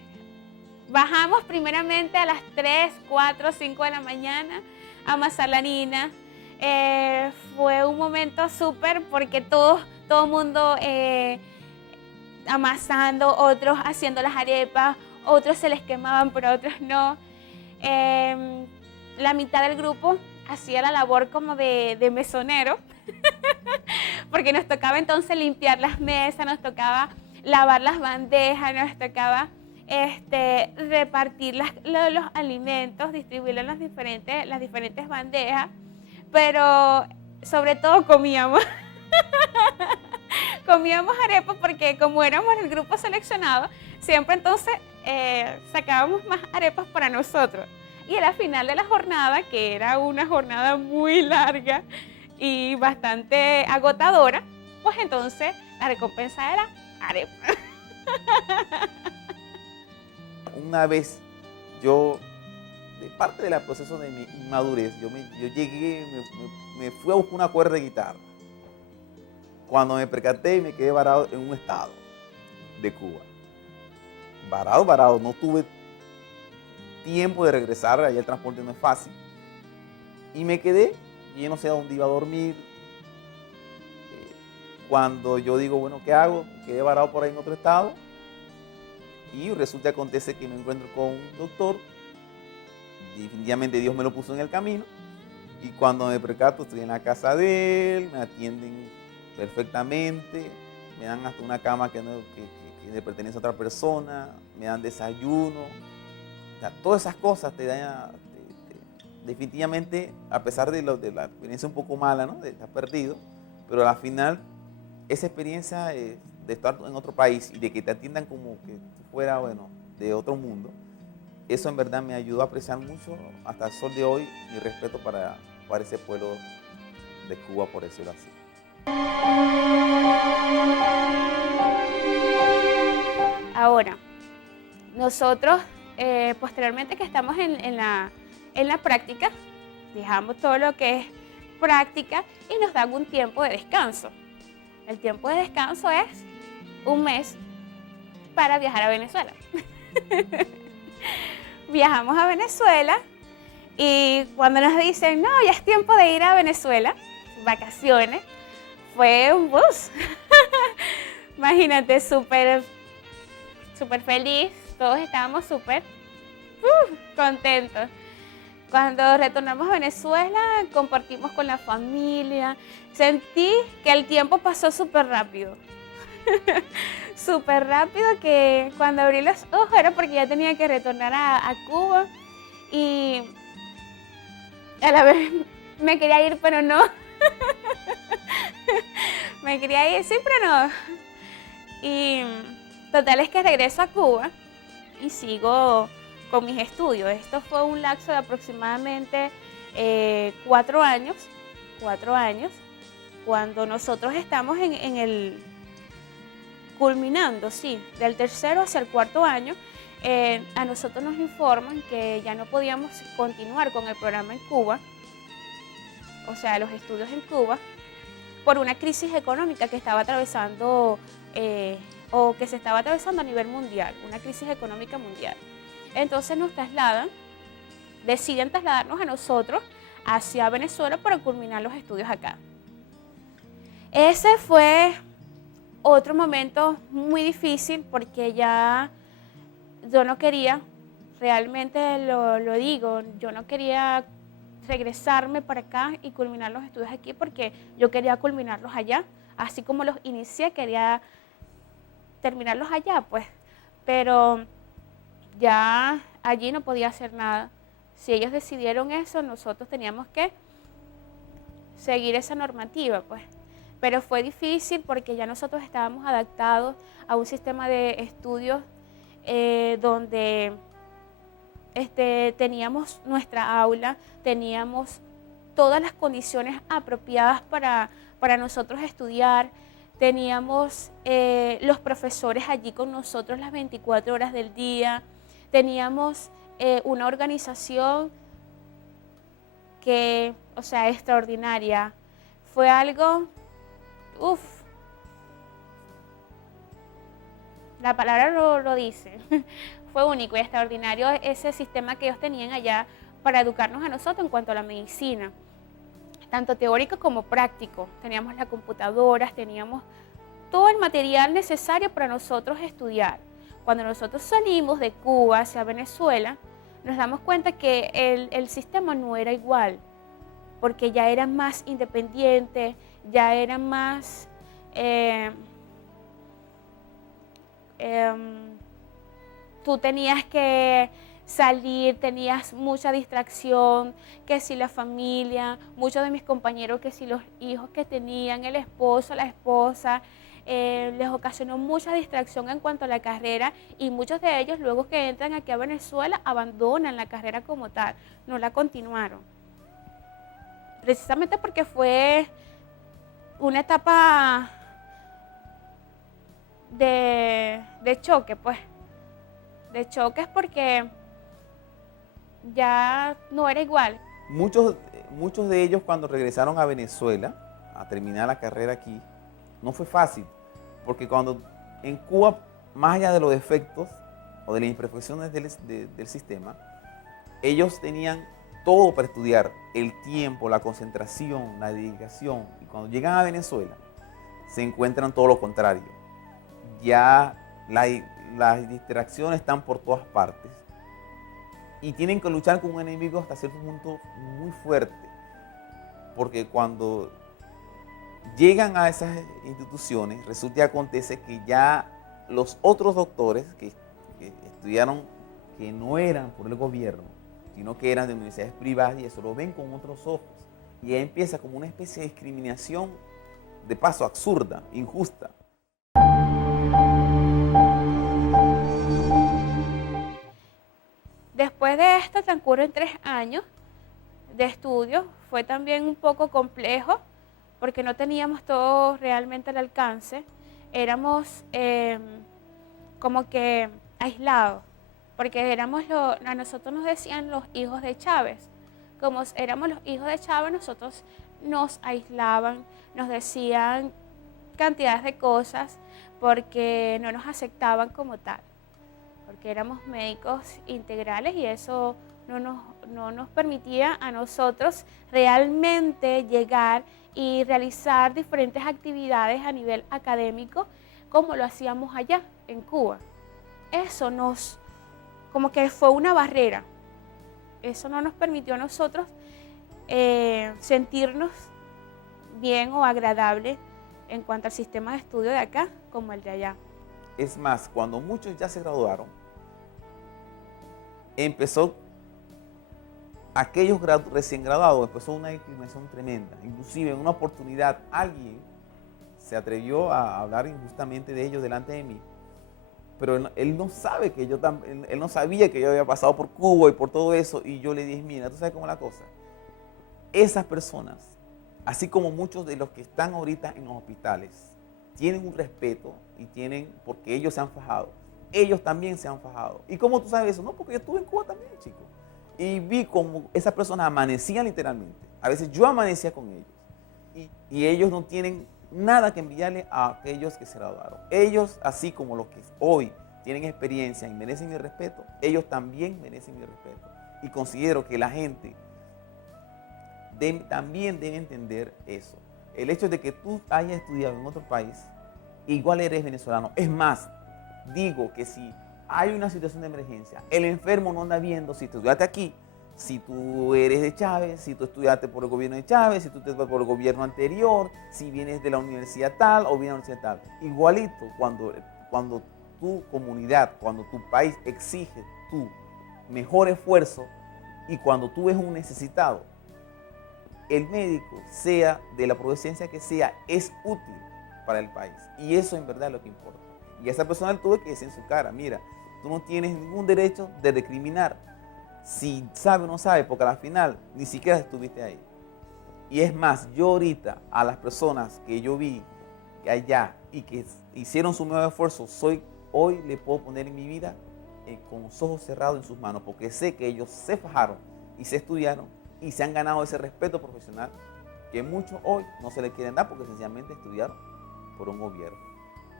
bajamos primeramente a las 3, 4, 5 de la mañana a amasar la harina. Fue un momento súper porque todo el mundo amasando, otros haciendo las arepas, otros se les quemaban, pero otros no. La mitad del grupo hacía la labor como de mesonero, porque nos tocaba entonces limpiar las mesas, nos tocaba lavar las bandejas, nos tocaba repartir los alimentos, distribuirlos en las diferentes bandejas, pero sobre todo comíamos. Comíamos arepas porque como éramos el grupo seleccionado, siempre entonces sacábamos más arepas para nosotros. Y a la final de la jornada, que era una jornada muy larga y bastante agotadora, pues entonces la recompensa era arepa. Una vez yo, de parte del proceso de mi inmadurez, yo llegué, me fui a buscar una cuerda de guitarra. Cuando me percaté, me quedé varado en un estado de Cuba. Varado, no tuve tiempo de regresar, allá el transporte no es fácil. Y me quedé, y yo no sé a dónde iba a dormir. Cuando yo digo, bueno, ¿qué hago? Me quedé varado por ahí en otro estado. Y resulta, acontece que me encuentro con un doctor. Y definitivamente Dios me lo puso en el camino. Y cuando me percato, estoy en la casa de él, me atienden perfectamente, me dan hasta una cama que le pertenece a otra persona, me dan desayuno. O sea, todas esas cosas te dan, definitivamente, a pesar de la experiencia un poco mala, ¿no? De estar perdido, pero al final, esa experiencia de estar en otro país y de que te atiendan como que fuera, bueno, de otro mundo, eso en verdad me ayudó a apreciar mucho hasta el sol de hoy mi respeto para ese pueblo de Cuba, por decirlo así. Ahora, nosotros posteriormente que estamos en la práctica, dejamos todo lo que es práctica y nos dan un tiempo de descanso. El tiempo de descanso es un mes para viajar a Venezuela. Viajamos a Venezuela y cuando nos dicen, no, ya es tiempo de ir a Venezuela, vacaciones, fue un bus. Imagínate, súper feliz, todos estábamos súper contentos. Cuando retornamos a Venezuela, compartimos con la familia, sentí que el tiempo pasó súper rápido. Súper rápido, que cuando abrí los ojos era porque ya tenía que retornar a Cuba y a la vez me quería ir, pero no. Me quería ir, sí, pero no. Y total es que regreso a Cuba y sigo con mis estudios. Esto fue un lapso de aproximadamente 4 años, cuando nosotros estamos en el culminando, sí, del tercero hacia el cuarto año, a nosotros nos informan que ya no podíamos continuar con el programa en Cuba, o sea, los estudios en Cuba, por una crisis económica que estaba atravesando o que se estaba atravesando a nivel mundial, una crisis económica mundial. Entonces deciden trasladarnos a nosotros hacia Venezuela para culminar los estudios acá. Ese fue otro momento muy difícil porque ya yo no quería, realmente lo digo, yo no quería regresarme para acá y culminar los estudios aquí porque yo quería culminarlos allá, así como los inicié, quería terminarlos allá, pues, pero ya allí no podía hacer nada. Si ellos decidieron eso, nosotros teníamos que seguir esa normativa, pues. Pero fue difícil porque ya nosotros estábamos adaptados a un sistema de estudios donde teníamos nuestra aula, teníamos todas las condiciones apropiadas para nosotros estudiar, teníamos los profesores allí con nosotros las 24 horas del día, teníamos una organización que, o sea, extraordinaria. Fue algo, la palabra lo dice, fue único y extraordinario ese sistema que ellos tenían allá para educarnos a nosotros en cuanto a la medicina, tanto teórico como práctico. Teníamos las computadoras, teníamos todo el material necesario para nosotros estudiar. Cuando nosotros salimos de Cuba hacia Venezuela, nos damos cuenta que el sistema no era igual, porque ya era más independiente, ya era más... tú tenías que salir, tenías mucha distracción, que si la familia, muchos de mis compañeros, que si los hijos que tenían, el esposo, la esposa, les ocasionó mucha distracción en cuanto a la carrera y muchos de ellos luego que entran aquí a Venezuela abandonan la carrera como tal, no la continuaron. Precisamente porque fue una etapa de choque, pues. De choques porque ya no era igual. Muchos de ellos cuando regresaron a Venezuela a terminar la carrera aquí, no fue fácil, porque cuando en Cuba, más allá de los defectos o de las imperfecciones del sistema, ellos tenían todo para estudiar, el tiempo, la concentración, la dedicación, y cuando llegan a Venezuela se encuentran todo lo contrario. Ya las distracciones están por todas partes y tienen que luchar con un enemigo hasta cierto punto muy fuerte, porque cuando llegan a esas instituciones resulta y acontece que ya los otros doctores que estudiaron, que no eran por el gobierno, sino que eran de universidades privadas, y eso lo ven con otros ojos, y ahí empieza como una especie de discriminación de paso absurda, injusta. Después de esto transcurren 3 años de estudio. Fue también un poco complejo porque no teníamos todo realmente al alcance. Éramos como que aislados, porque a nosotros nos decían los hijos de Chávez. Como éramos los hijos de Chávez, nosotros nos aislaban, nos decían cantidades de cosas porque no nos aceptaban como tal, porque éramos médicos integrales y eso no nos permitía a nosotros realmente llegar y realizar diferentes actividades a nivel académico como lo hacíamos allá en Cuba. Eso como que fue una barrera. Eso no nos permitió a nosotros sentirnos bien o agradable en cuanto al sistema de estudio de acá como el de allá. Es más, cuando muchos ya se graduaron, empezó, aquellos recién graduados, empezó una discriminación tremenda. Inclusive en una oportunidad alguien se atrevió a hablar injustamente de ellos delante de mí. Pero él no sabe que él no sabía que yo había pasado por Cuba y por todo eso. Y yo le dije, mira, ¿tú sabes cómo es la cosa? esas personas, así como muchos de los que están ahorita en los hospitales, tienen un respeto y tienen, porque ellos se han fajado, ellos también se han fajado. ¿Y cómo tú sabes eso? No, porque yo estuve en Cuba también, chicos. Y vi cómo esas personas amanecían literalmente. A veces yo amanecía con ellos. Y ellos no tienen nada que enviarle a aquellos que se graduaron. Ellos, así como los que hoy tienen experiencia y merecen mi respeto, ellos también merecen mi respeto. Y considero que la gente también debe entender eso. El hecho de que tú hayas estudiado en otro país, igual eres venezolano. Es más, digo que si hay una situación de emergencia, el enfermo no anda viendo si tú estudiaste aquí, si tú eres de Chávez, si tú estudiaste por el gobierno de Chávez, si tú estudiaste por el gobierno anterior, si vienes de la universidad tal o vienes de la universidad tal. Igualito, cuando tu comunidad, cuando tu país exige tu mejor esfuerzo y cuando tú ves un necesitado, el médico, sea de la providencia que sea, es útil para el país. Y eso en verdad es lo que importa. Y a esa persona le tuve que decir en su cara, mira, tú no tienes ningún derecho de recriminar si sabe o no sabe, porque al final ni siquiera estuviste ahí. Y es más, yo ahorita a las personas que yo vi allá y que hicieron su nuevo esfuerzo, hoy le puedo poner en mi vida con los ojos cerrados en sus manos, porque sé que ellos se fajaron y se estudiaron y se han ganado ese respeto profesional que muchos hoy no se les quieren dar porque sencillamente estudiaron por un gobierno.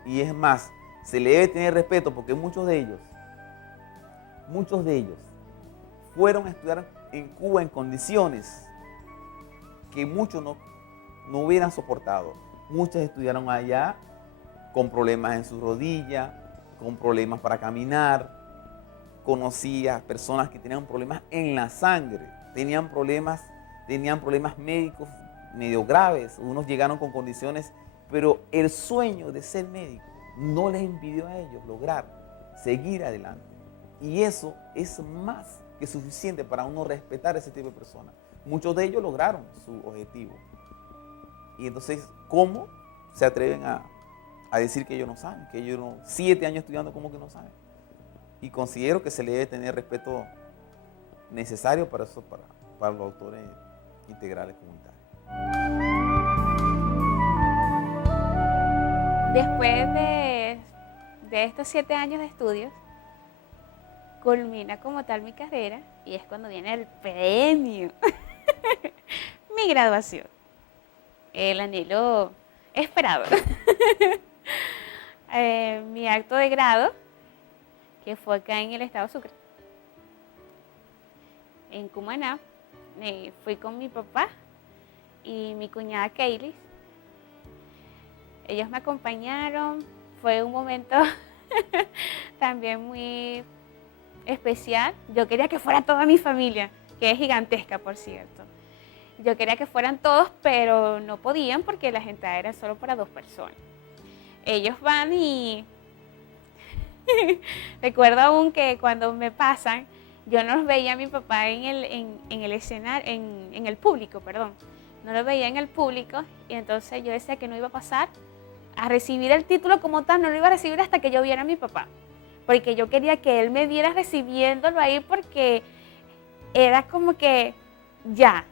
Y es más, se le debe tener respeto porque muchos de ellos fueron a estudiar en Cuba en condiciones que muchos no hubieran soportado. Muchos estudiaron allá con problemas en su rodilla, con problemas para caminar. Conocí a personas que tenían problemas en la sangre, tenían problemas médicos medio graves. Unos llegaron con condiciones, pero el sueño de ser médico no les impidió a ellos lograr seguir adelante. Y eso es más que suficiente para uno respetar a ese tipo de personas. Muchos de ellos lograron su objetivo. Y entonces, ¿cómo se atreven a decir que ellos no saben? Que ellos 7 años estudiando, ¿cómo que no saben? Y considero que se le debe tener respeto necesario para eso, para los autores integrales comunitarios. Después de estos 7 años de estudios, culmina como tal mi carrera y es cuando viene el premio, mi graduación, el anhelo esperado. Mi acto de grado, que fue acá en el estado Sucre, en Cumaná. Fui con mi papá y mi cuñada Kaylis. Ellos me acompañaron. Fue un momento también muy especial. Yo quería que fuera toda mi familia, que es gigantesca, por cierto. Yo quería que fueran todos, pero no podían porque la entrada era solo para 2 personas. Ellos van y recuerdo aún que cuando me pasan, yo no los veía a mi papá en el escenario, en el público, perdón. No lo veía en el público y entonces yo decía que no iba a pasar a recibir el título como tal, no lo iba a recibir hasta que yo viera a mi papá. Porque yo quería que él me viera recibiéndolo ahí porque era como que ya,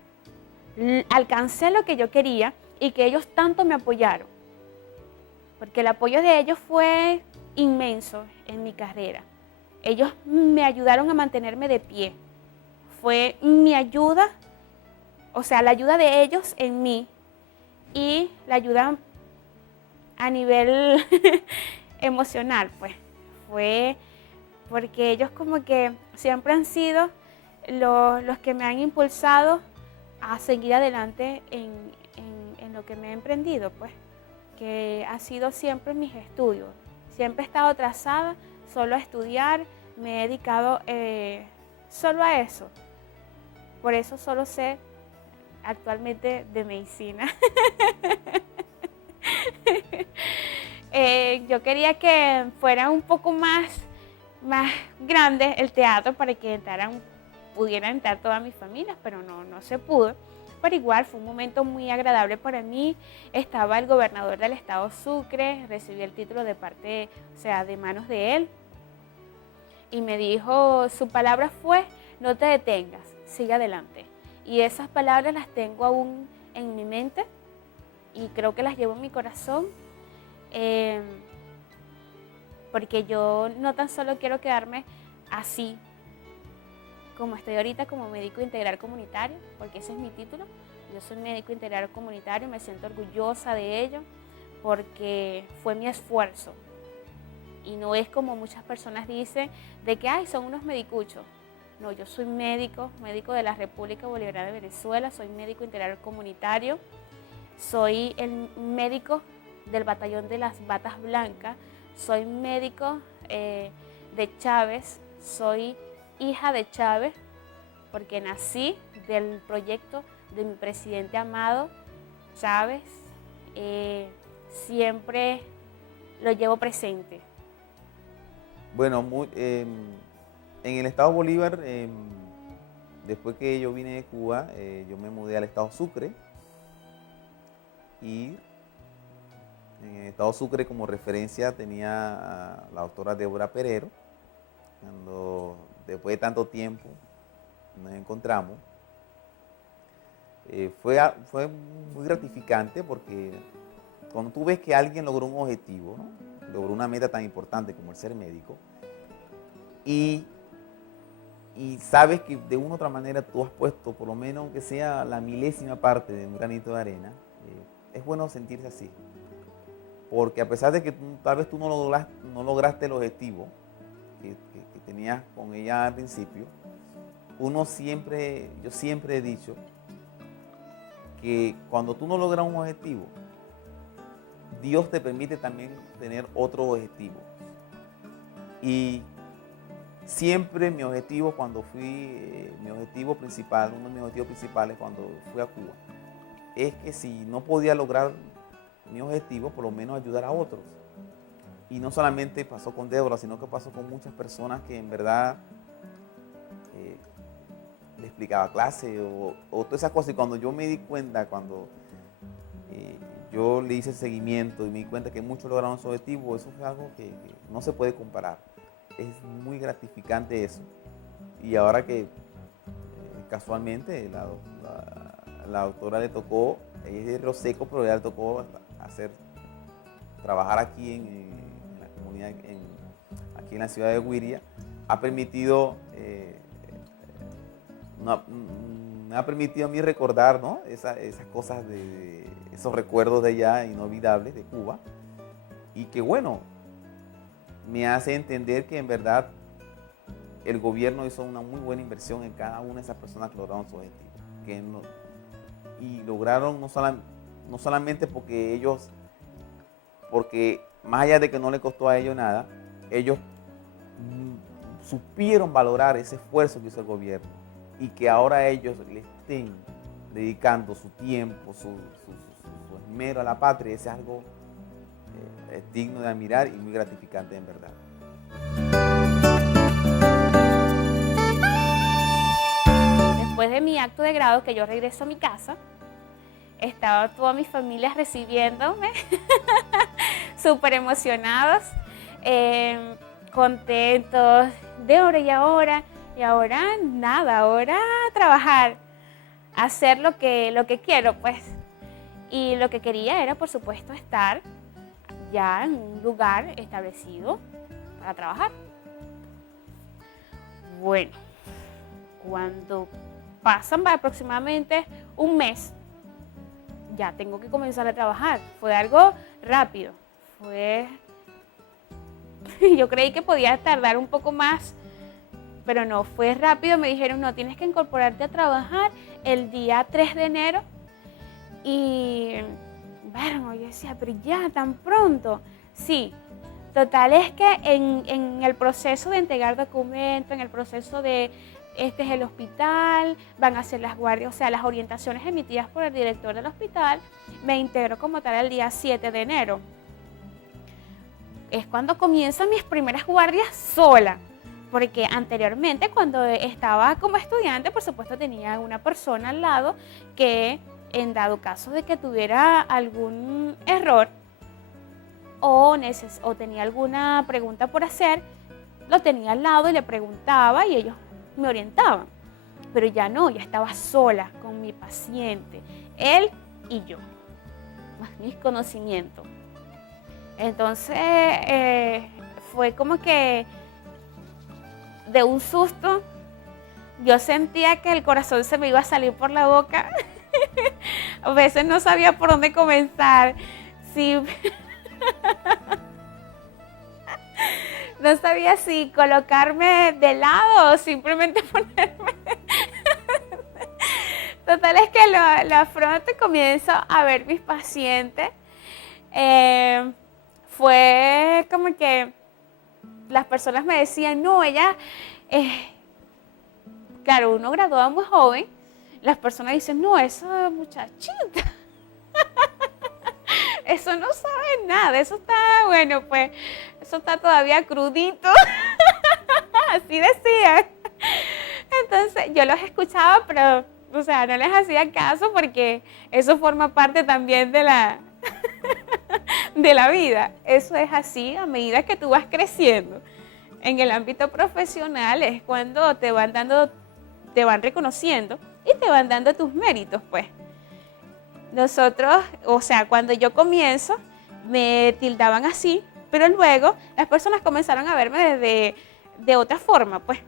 alcancé lo que yo quería y que ellos tanto me apoyaron. Porque el apoyo de ellos fue inmenso en mi carrera. Ellos me ayudaron a mantenerme de pie. Fue mi ayuda, o sea, la ayuda de ellos en mí y la ayuda a nivel emocional, pues. Fue porque ellos como que siempre han sido los que me han impulsado a seguir adelante en lo que me he emprendido, pues. Que ha sido siempre mis estudios. Siempre he estado trazada solo a estudiar, me he dedicado solo a eso. Por eso solo sé actualmente de medicina. Yo quería que fuera un poco más grande el teatro para que pudieran entrar todas mis familias, pero no se pudo. Pero igual fue un momento muy agradable para mí. Estaba el gobernador del estado Sucre, recibí el título de parte, o sea, de manos de él. Y me dijo, su palabra fue, no te detengas, sigue adelante. Y esas palabras las tengo aún en mi mente y creo que las llevo en mi corazón, porque yo no tan solo quiero quedarme así como estoy ahorita como médico integral comunitario, porque ese es mi título. Yo soy médico integral comunitario, me siento orgullosa de ello porque fue mi esfuerzo. Y no es como muchas personas dicen de que ay, son unos medicuchos. No, yo soy médico de la República Bolivariana de Venezuela, soy médico integral comunitario, soy el médico del batallón de las batas blancas, soy médico de Chávez, soy hija de Chávez, porque nací del proyecto de mi presidente amado, Chávez, siempre lo llevo presente. Bueno, en el estado Bolívar, después que yo vine de Cuba, yo me mudé al estado Sucre y en el estado Sucre como referencia tenía a la doctora Débora Perero. Cuando después de tanto tiempo nos encontramos, fue muy gratificante porque cuando tú ves que alguien logró un objetivo, ¿no? Logró una meta tan importante como el ser médico, y sabes que de una u otra manera tú has puesto, por lo menos aunque sea la milésima parte de un granito de arena, es bueno sentirse así. Porque a pesar de que tal vez tú no lograste el objetivo que tenías con ella al principio, yo siempre he dicho que cuando tú no logras un objetivo, Dios te permite también tener otro objetivo. Y siempre mi objetivo principal, uno de mis objetivos principales cuando fui a Cuba, es que si no podía lograr mi objetivo, por lo menos ayudar a otros. Y no solamente pasó con Débora, sino que pasó con muchas personas que en verdad le explicaba clase o todas esas cosas. Y cuando yo me di cuenta, cuando yo le hice seguimiento y me di cuenta que muchos lograron su objetivo, eso fue algo que no se puede comparar. Es muy gratificante eso. Y ahora que casualmente la doctora le tocó, ella es de Río Seco, pero ya le tocó trabajar aquí en la comunidad, aquí en la ciudad de Güiria, me ha permitido a mí recordar, ¿no? esas cosas, esos recuerdos de allá inolvidables de Cuba, y que bueno, me hace entender que en verdad el gobierno hizo una muy buena inversión en cada una de esas personas que lograron su objetivo. Y lograron no solamente porque más allá de que no le costó a ellos nada, ellos supieron valorar ese esfuerzo que hizo el gobierno y que ahora ellos le estén dedicando su tiempo, su esmero a la patria. Es algo digno de admirar y muy gratificante en verdad. Después de mi acto de grado, que yo regreso a mi casa, estaba toda mi familia recibiéndome, súper emocionados, contentos, de ahora y ahora nada, ahora trabajar, hacer lo que quiero, pues. Y lo que quería era, por supuesto, estar ya en un lugar establecido para trabajar. Bueno, cuando pasan aproximadamente un mes, ya tengo que comenzar a trabajar. Fue algo rápido. Yo creí que podía tardar un poco más, pero no, fue rápido. Me dijeron, no, tienes que incorporarte a trabajar el día 3 de enero. Y bueno, yo decía, pero ya, tan pronto. Sí, total es que en el proceso de entregar documentos, en el proceso de este es el hospital, van a hacer las guardias, o sea, las orientaciones emitidas por el director del hospital, me integro como tal el día 7 de enero. Es cuando comienzan mis primeras guardias sola, porque anteriormente cuando estaba como estudiante, por supuesto tenía una persona al lado que en dado caso de que tuviera algún error o tenía alguna pregunta por hacer, lo tenía al lado y le preguntaba y ellos me orientaban. pero ya no, ya estaba sola con mi paciente, él y yo, más mis conocimientos. Entonces fue como que de un susto, yo sentía que el corazón se me iba a salir por la boca. A veces no sabía por dónde comenzar. Sí. No sabía si colocarme de lado o simplemente ponerme. Total es que la afronto y comienzo a ver mis pacientes. Fue como que las personas me decían, no, ella, claro, uno graduado muy joven, las personas dicen, no, esa muchachita, eso no sabe nada, eso está, bueno, pues, eso está todavía crudito, así decían. Entonces, yo los escuchaba, pero, o sea, no les hacía caso porque eso forma parte también de la vida. Eso es así a medida que tú vas creciendo. En el ámbito profesional es cuando te van reconociendo y te van dando tus méritos, pues. Nosotros, o sea, cuando yo comienzo, me tildaban así, pero luego las personas comenzaron a verme de otra forma, pues.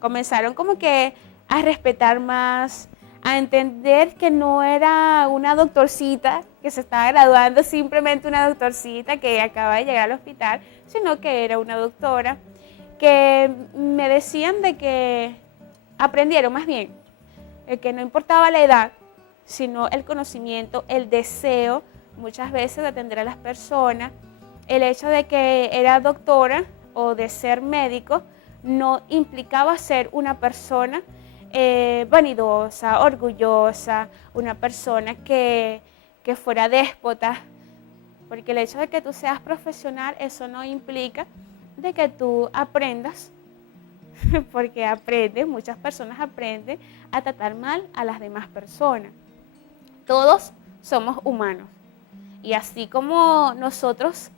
Comenzaron como que a respetar más, a entender que no era una doctorcita que se estaba graduando, simplemente una doctorcita que acaba de llegar al hospital, sino que era una doctora, que me decían de que aprendieron más bien, que no importaba la edad, sino el conocimiento, el deseo, muchas veces de atender a las personas, el hecho de que era doctora o de ser médico, no implicaba ser una persona vanidosa, orgullosa, una persona que fuera déspota, porque el hecho de que tú seas profesional, eso no implica de que tú aprendas, porque muchas personas aprenden a tratar mal a las demás personas. Todos somos humanos y así como nosotros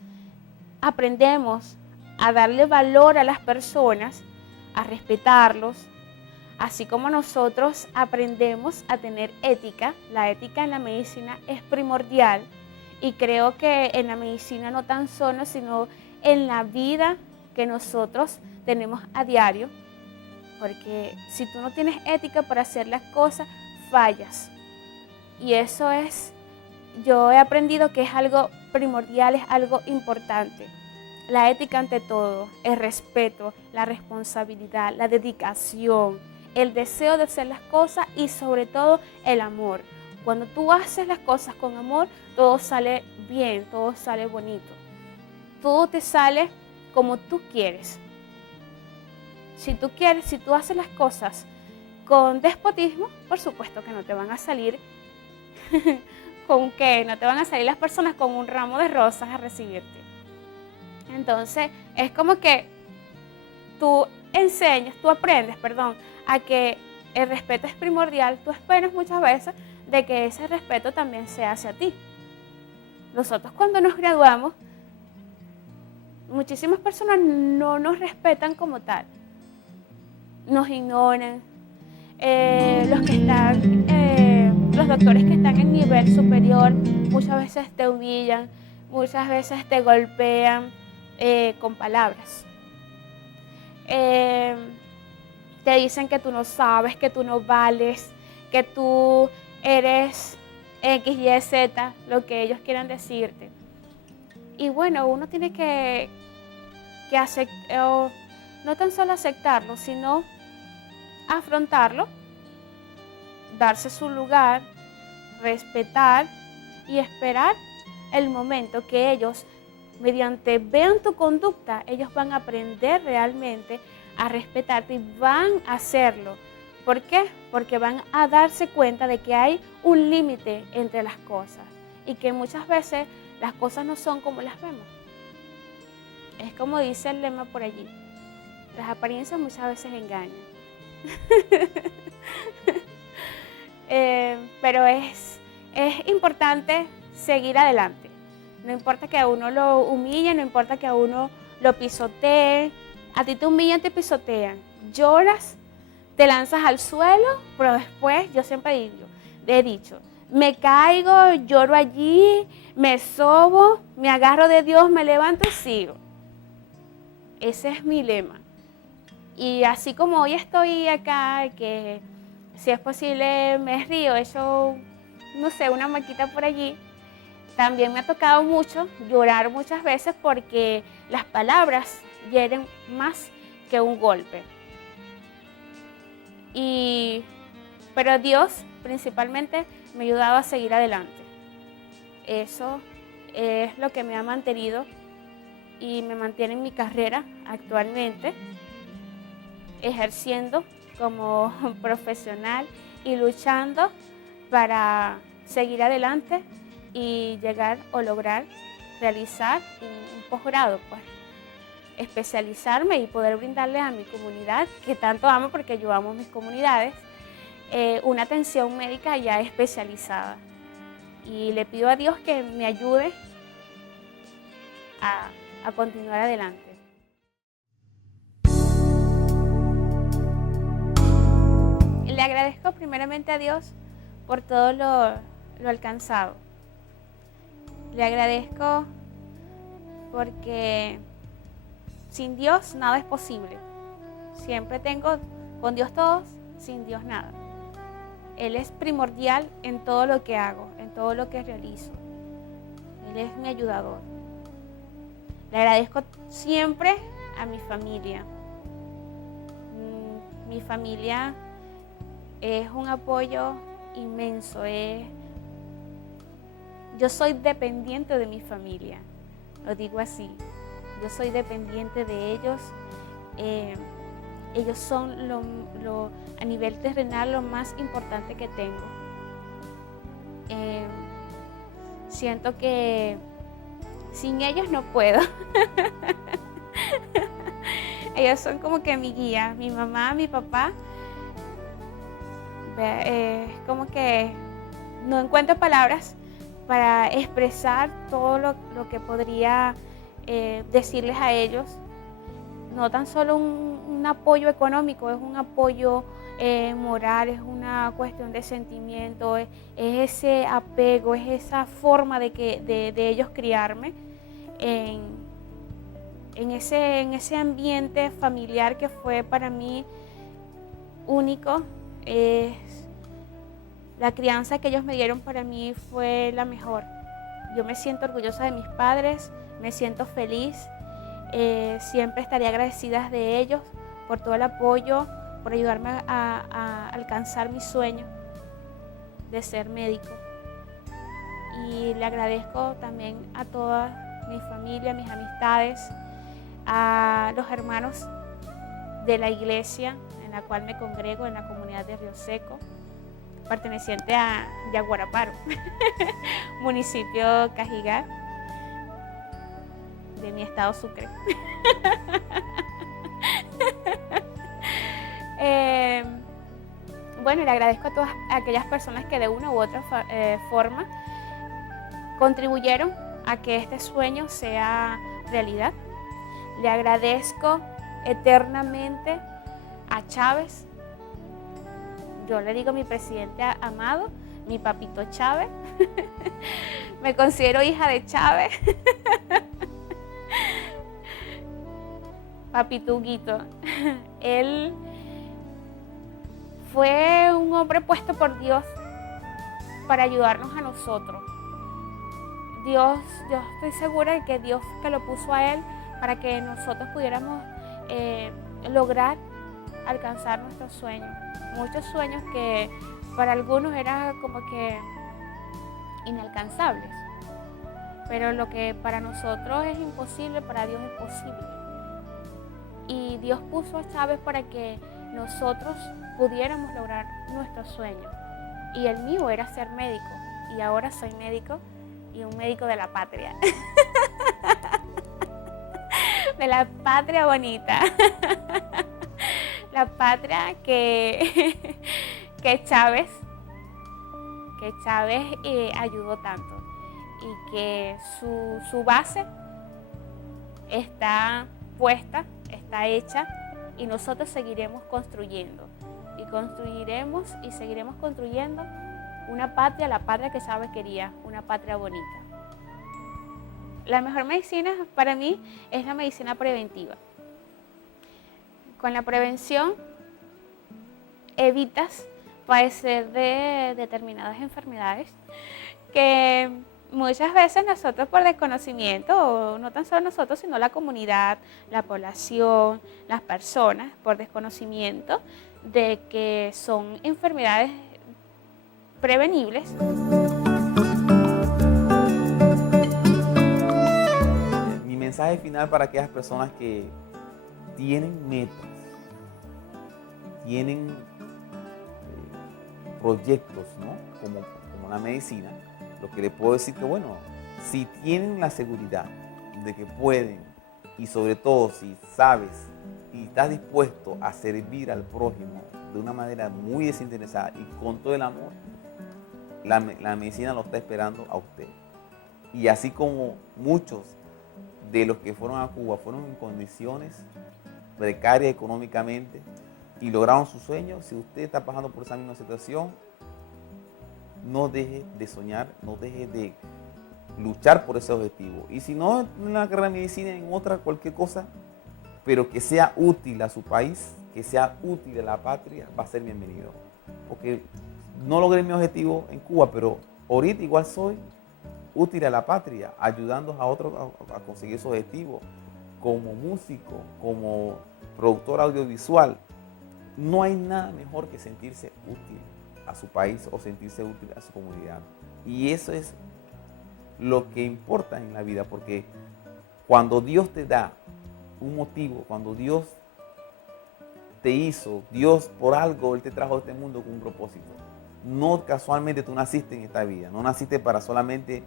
aprendemos a darle valor a las personas, a respetarlos, así como nosotros aprendemos a tener ética, la ética en la medicina es primordial y creo que en la medicina no tan solo, sino en la vida que nosotros tenemos a diario, porque si tú no tienes ética para hacer las cosas, fallas. Y eso yo he aprendido que es algo primordial, es algo importante. La ética ante todo, el respeto, la responsabilidad, la dedicación, el deseo de hacer las cosas y sobre todo el amor. Cuando tú haces las cosas con amor, todo sale bien, todo sale bonito. Todo te sale como tú quieres. Si tú haces las cosas con despotismo, por supuesto que no te van a salir no te van a salir las personas con un ramo de rosas a recibirte. Entonces, es como que tú aprendes, a que el respeto es primordial, tú esperas muchas veces de que ese respeto también se hace a ti. Nosotros cuando nos graduamos, muchísimas personas no nos respetan como tal, nos ignoran. Los doctores que están en nivel superior muchas veces te humillan, muchas veces te golpean con palabras. Te dicen que tú no sabes, que tú no vales, que tú eres X, Y, Z, lo que ellos quieran decirte. Y bueno, uno tiene que no tan solo aceptarlo, sino afrontarlo, darse su lugar, respetar y esperar el momento que ellos, mediante vean tu conducta, ellos van a aprender realmente a respetarte y van a hacerlo. ¿Por qué? Porque van a darse cuenta de que hay un límite entre las cosas y que muchas veces las cosas no son como las vemos. Es como dice el lema por allí, las apariencias muchas veces engañan. Pero es importante seguir adelante. No importa que a uno lo humille, no importa que a uno lo pisotee. A ti te humillan, te pisotean. Lloras, te lanzas al suelo, pero después yo siempre he dicho, me caigo, lloro allí, me sobo, me agarro de Dios, me levanto y sigo. Ese es mi lema. Y así como hoy estoy acá, que si es posible me río, echo, no sé, una maquita por allí, también me ha tocado mucho llorar muchas veces porque las palabras hieren más que un golpe. Pero Dios principalmente me ha ayudado a seguir adelante. Eso es lo que me ha mantenido y me mantiene en mi carrera actualmente, ejerciendo como profesional y luchando para seguir adelante y llegar o lograr realizar un posgrado, pues, especializarme y poder brindarle a mi comunidad, que tanto amo porque yo amo mis comunidades, una atención médica ya especializada. Y le pido a Dios que me ayude a continuar adelante. Le agradezco primeramente a Dios por todo lo alcanzado. Le agradezco porque sin Dios nada es posible. Siempre tengo con Dios todo, sin Dios nada. Él es primordial en todo lo que hago, en todo lo que realizo. Él es mi ayudador. Le agradezco siempre a mi familia. Mi familia es un apoyo inmenso. Yo soy dependiente de mi familia, lo digo así. Yo soy dependiente de ellos. Ellos son a nivel terrenal lo más importante que tengo. Siento que sin ellos no puedo. Ellos son como que mi guía, mi mamá, mi papá. Como que no encuentro palabras para expresar todo lo que podría decirles a ellos. No tan solo un apoyo económico, es un apoyo moral, es una cuestión de sentimiento, es ese apego, es esa forma de ellos criarme en ese ambiente familiar que fue para mí único. La crianza que ellos me dieron para mí fue la mejor. Yo me siento orgullosa de mis padres, me siento feliz. Siempre estaré agradecida de ellos por todo el apoyo, por ayudarme a alcanzar mi sueño de ser médico. Y le agradezco también a toda mi familia, mis amistades, a los hermanos de la iglesia en la cual me congrego, en la comunidad de Río Seco, perteneciente a Yaguaraparo, municipio Cajigal, de mi estado Sucre. Bueno, le agradezco a todas aquellas personas que de una u otra forma contribuyeron a que este sueño sea realidad. Le agradezco eternamente a Chávez. Yo le digo mi presidente amado, mi papito Chávez. Me considero hija de Chávez. Papito Huguito. Él fue un hombre puesto por Dios para ayudarnos a nosotros. Yo estoy segura de que Dios que lo puso a él para que nosotros pudiéramos lograr alcanzar nuestros sueños. Muchos sueños que para algunos eran como que inalcanzables. Pero lo que para nosotros es imposible, para Dios es posible. Y Dios puso a Chávez para que nosotros pudiéramos lograr nuestros sueños. Y el mío era ser médico. Y ahora soy médico y un médico de la patria. De la patria bonita. La patria que Chávez ayudó tanto. Y que su base está puesta, está hecha y nosotros seguiremos construyendo. construiremos y seguiremos construyendo una patria, la patria que Chávez quería, una patria bonita. La mejor medicina para mí es la medicina preventiva. Con la prevención evitas padecer de determinadas enfermedades que muchas veces nosotros por desconocimiento, o no tan solo nosotros, sino la comunidad, la población, las personas, por desconocimiento de que son enfermedades prevenibles. Mi mensaje final para aquellas personas que tienen metas, tienen proyectos, ¿no? como la medicina, lo que les puedo decir que, bueno, si tienen la seguridad de que pueden, y sobre todo si sabes y estás dispuesto a servir al prójimo de una manera muy desinteresada y con todo el amor, la medicina lo está esperando a usted. Y así como muchos de los que fueron a Cuba fueron en condiciones precarias económicamente y lograron sus sueños, si usted está pasando por esa misma situación, no deje de soñar, no deje de luchar por ese objetivo. Y si no en la carrera de medicina, en otra, cualquier cosa, pero que sea útil a su país, que sea útil a la patria, va a ser bienvenido. Porque no logré mi objetivo en Cuba, pero ahorita igual soy útil a la patria, ayudando a otros a conseguir su objetivo. Como músico, como productor audiovisual, no hay nada mejor que sentirse útil a su país o sentirse útil a su comunidad. Y eso es lo que importa en la vida, porque cuando Dios te da un motivo, cuando Dios te hizo, Dios por algo, Él te trajo a este mundo con un propósito. No casualmente tú naciste en esta vida, no naciste para solamente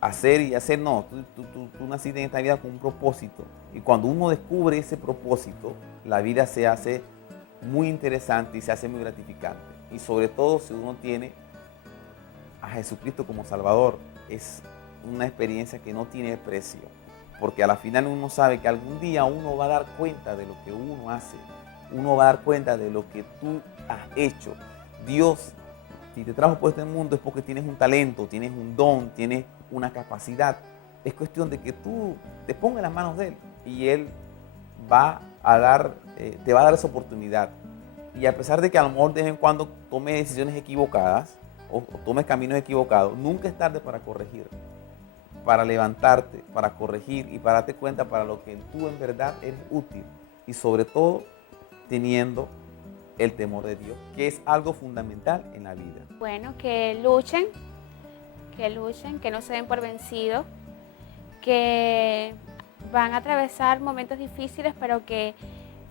hacer y hacer, no, tú naciste en esta vida con un propósito. Y cuando uno descubre ese propósito, la vida se hace muy interesante y se hace muy gratificante. Y sobre todo si uno tiene a Jesucristo como Salvador, es una experiencia que no tiene precio. Porque a la final uno sabe que algún día uno va a dar cuenta de lo que uno hace. Uno va a dar cuenta de lo que tú has hecho. Dios, si te trajo por este mundo es porque tienes un talento, tienes un don, tienes una capacidad. Es cuestión de que tú te pongas en las manos de Él y Él va a dar, te va a dar esa oportunidad. Y a pesar de que a lo mejor de vez en cuando tomes decisiones equivocadas o tomes caminos equivocados, nunca es tarde para corregir, para levantarte, para corregir y para darte cuenta para lo que tú en verdad eres útil. Y sobre todo teniendo el temor de Dios, que es algo fundamental en la vida. Bueno, que luchen, que no se den por vencidos, que van a atravesar momentos difíciles, pero que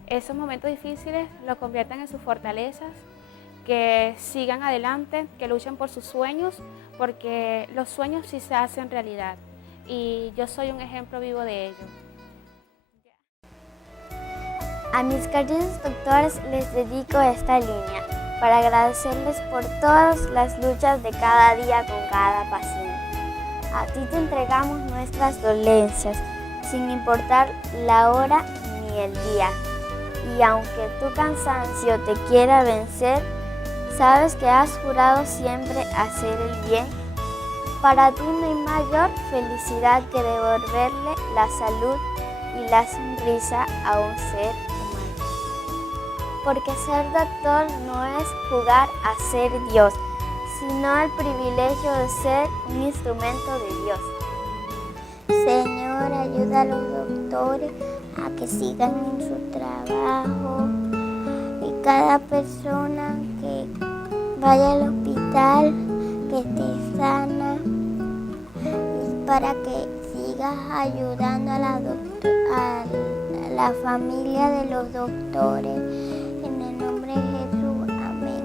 esos momentos difíciles los conviertan en sus fortalezas, que sigan adelante, que luchen por sus sueños, porque los sueños sí se hacen realidad. Y yo soy un ejemplo vivo de ello. A mis queridos doctores les dedico esta línea para agradecerles por todas las luchas de cada día con cada paciente. A ti te entregamos nuestras dolencias, sin importar la hora ni el día. Y aunque tu cansancio te quiera vencer, sabes que has jurado siempre hacer el bien. Para ti no hay mayor felicidad que devolverle la salud y la sonrisa a un ser humano. Porque ser doctor no es jugar a ser Dios, sino el privilegio de ser un instrumento de Dios. Señor, ayuda a los doctores a que sigan en su trabajo y cada persona que vaya al hospital que esté sana y para que sigas ayudando a la familia de los doctores. En el nombre de Jesús, amén.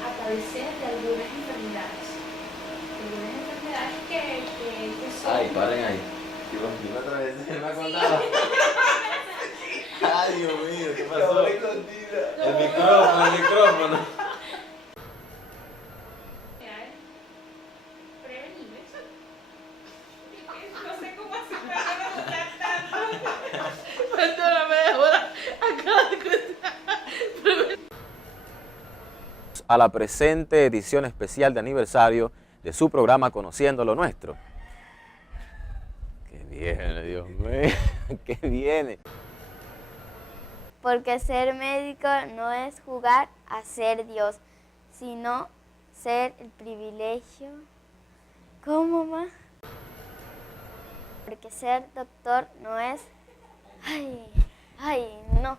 A padecer de algunas enfermedades que son... Ay, paren ahí. Dime otra vez, me acordaba. micrófono. A la presente edición especial de aniversario de su programa Conociendo lo Nuestro. ¡Qué viene, Dios mío! ¡Qué viene! Porque ser médico no es jugar a ser Dios, sino ser el privilegio. ¿Cómo más? Porque ser doctor no es... Ay, no.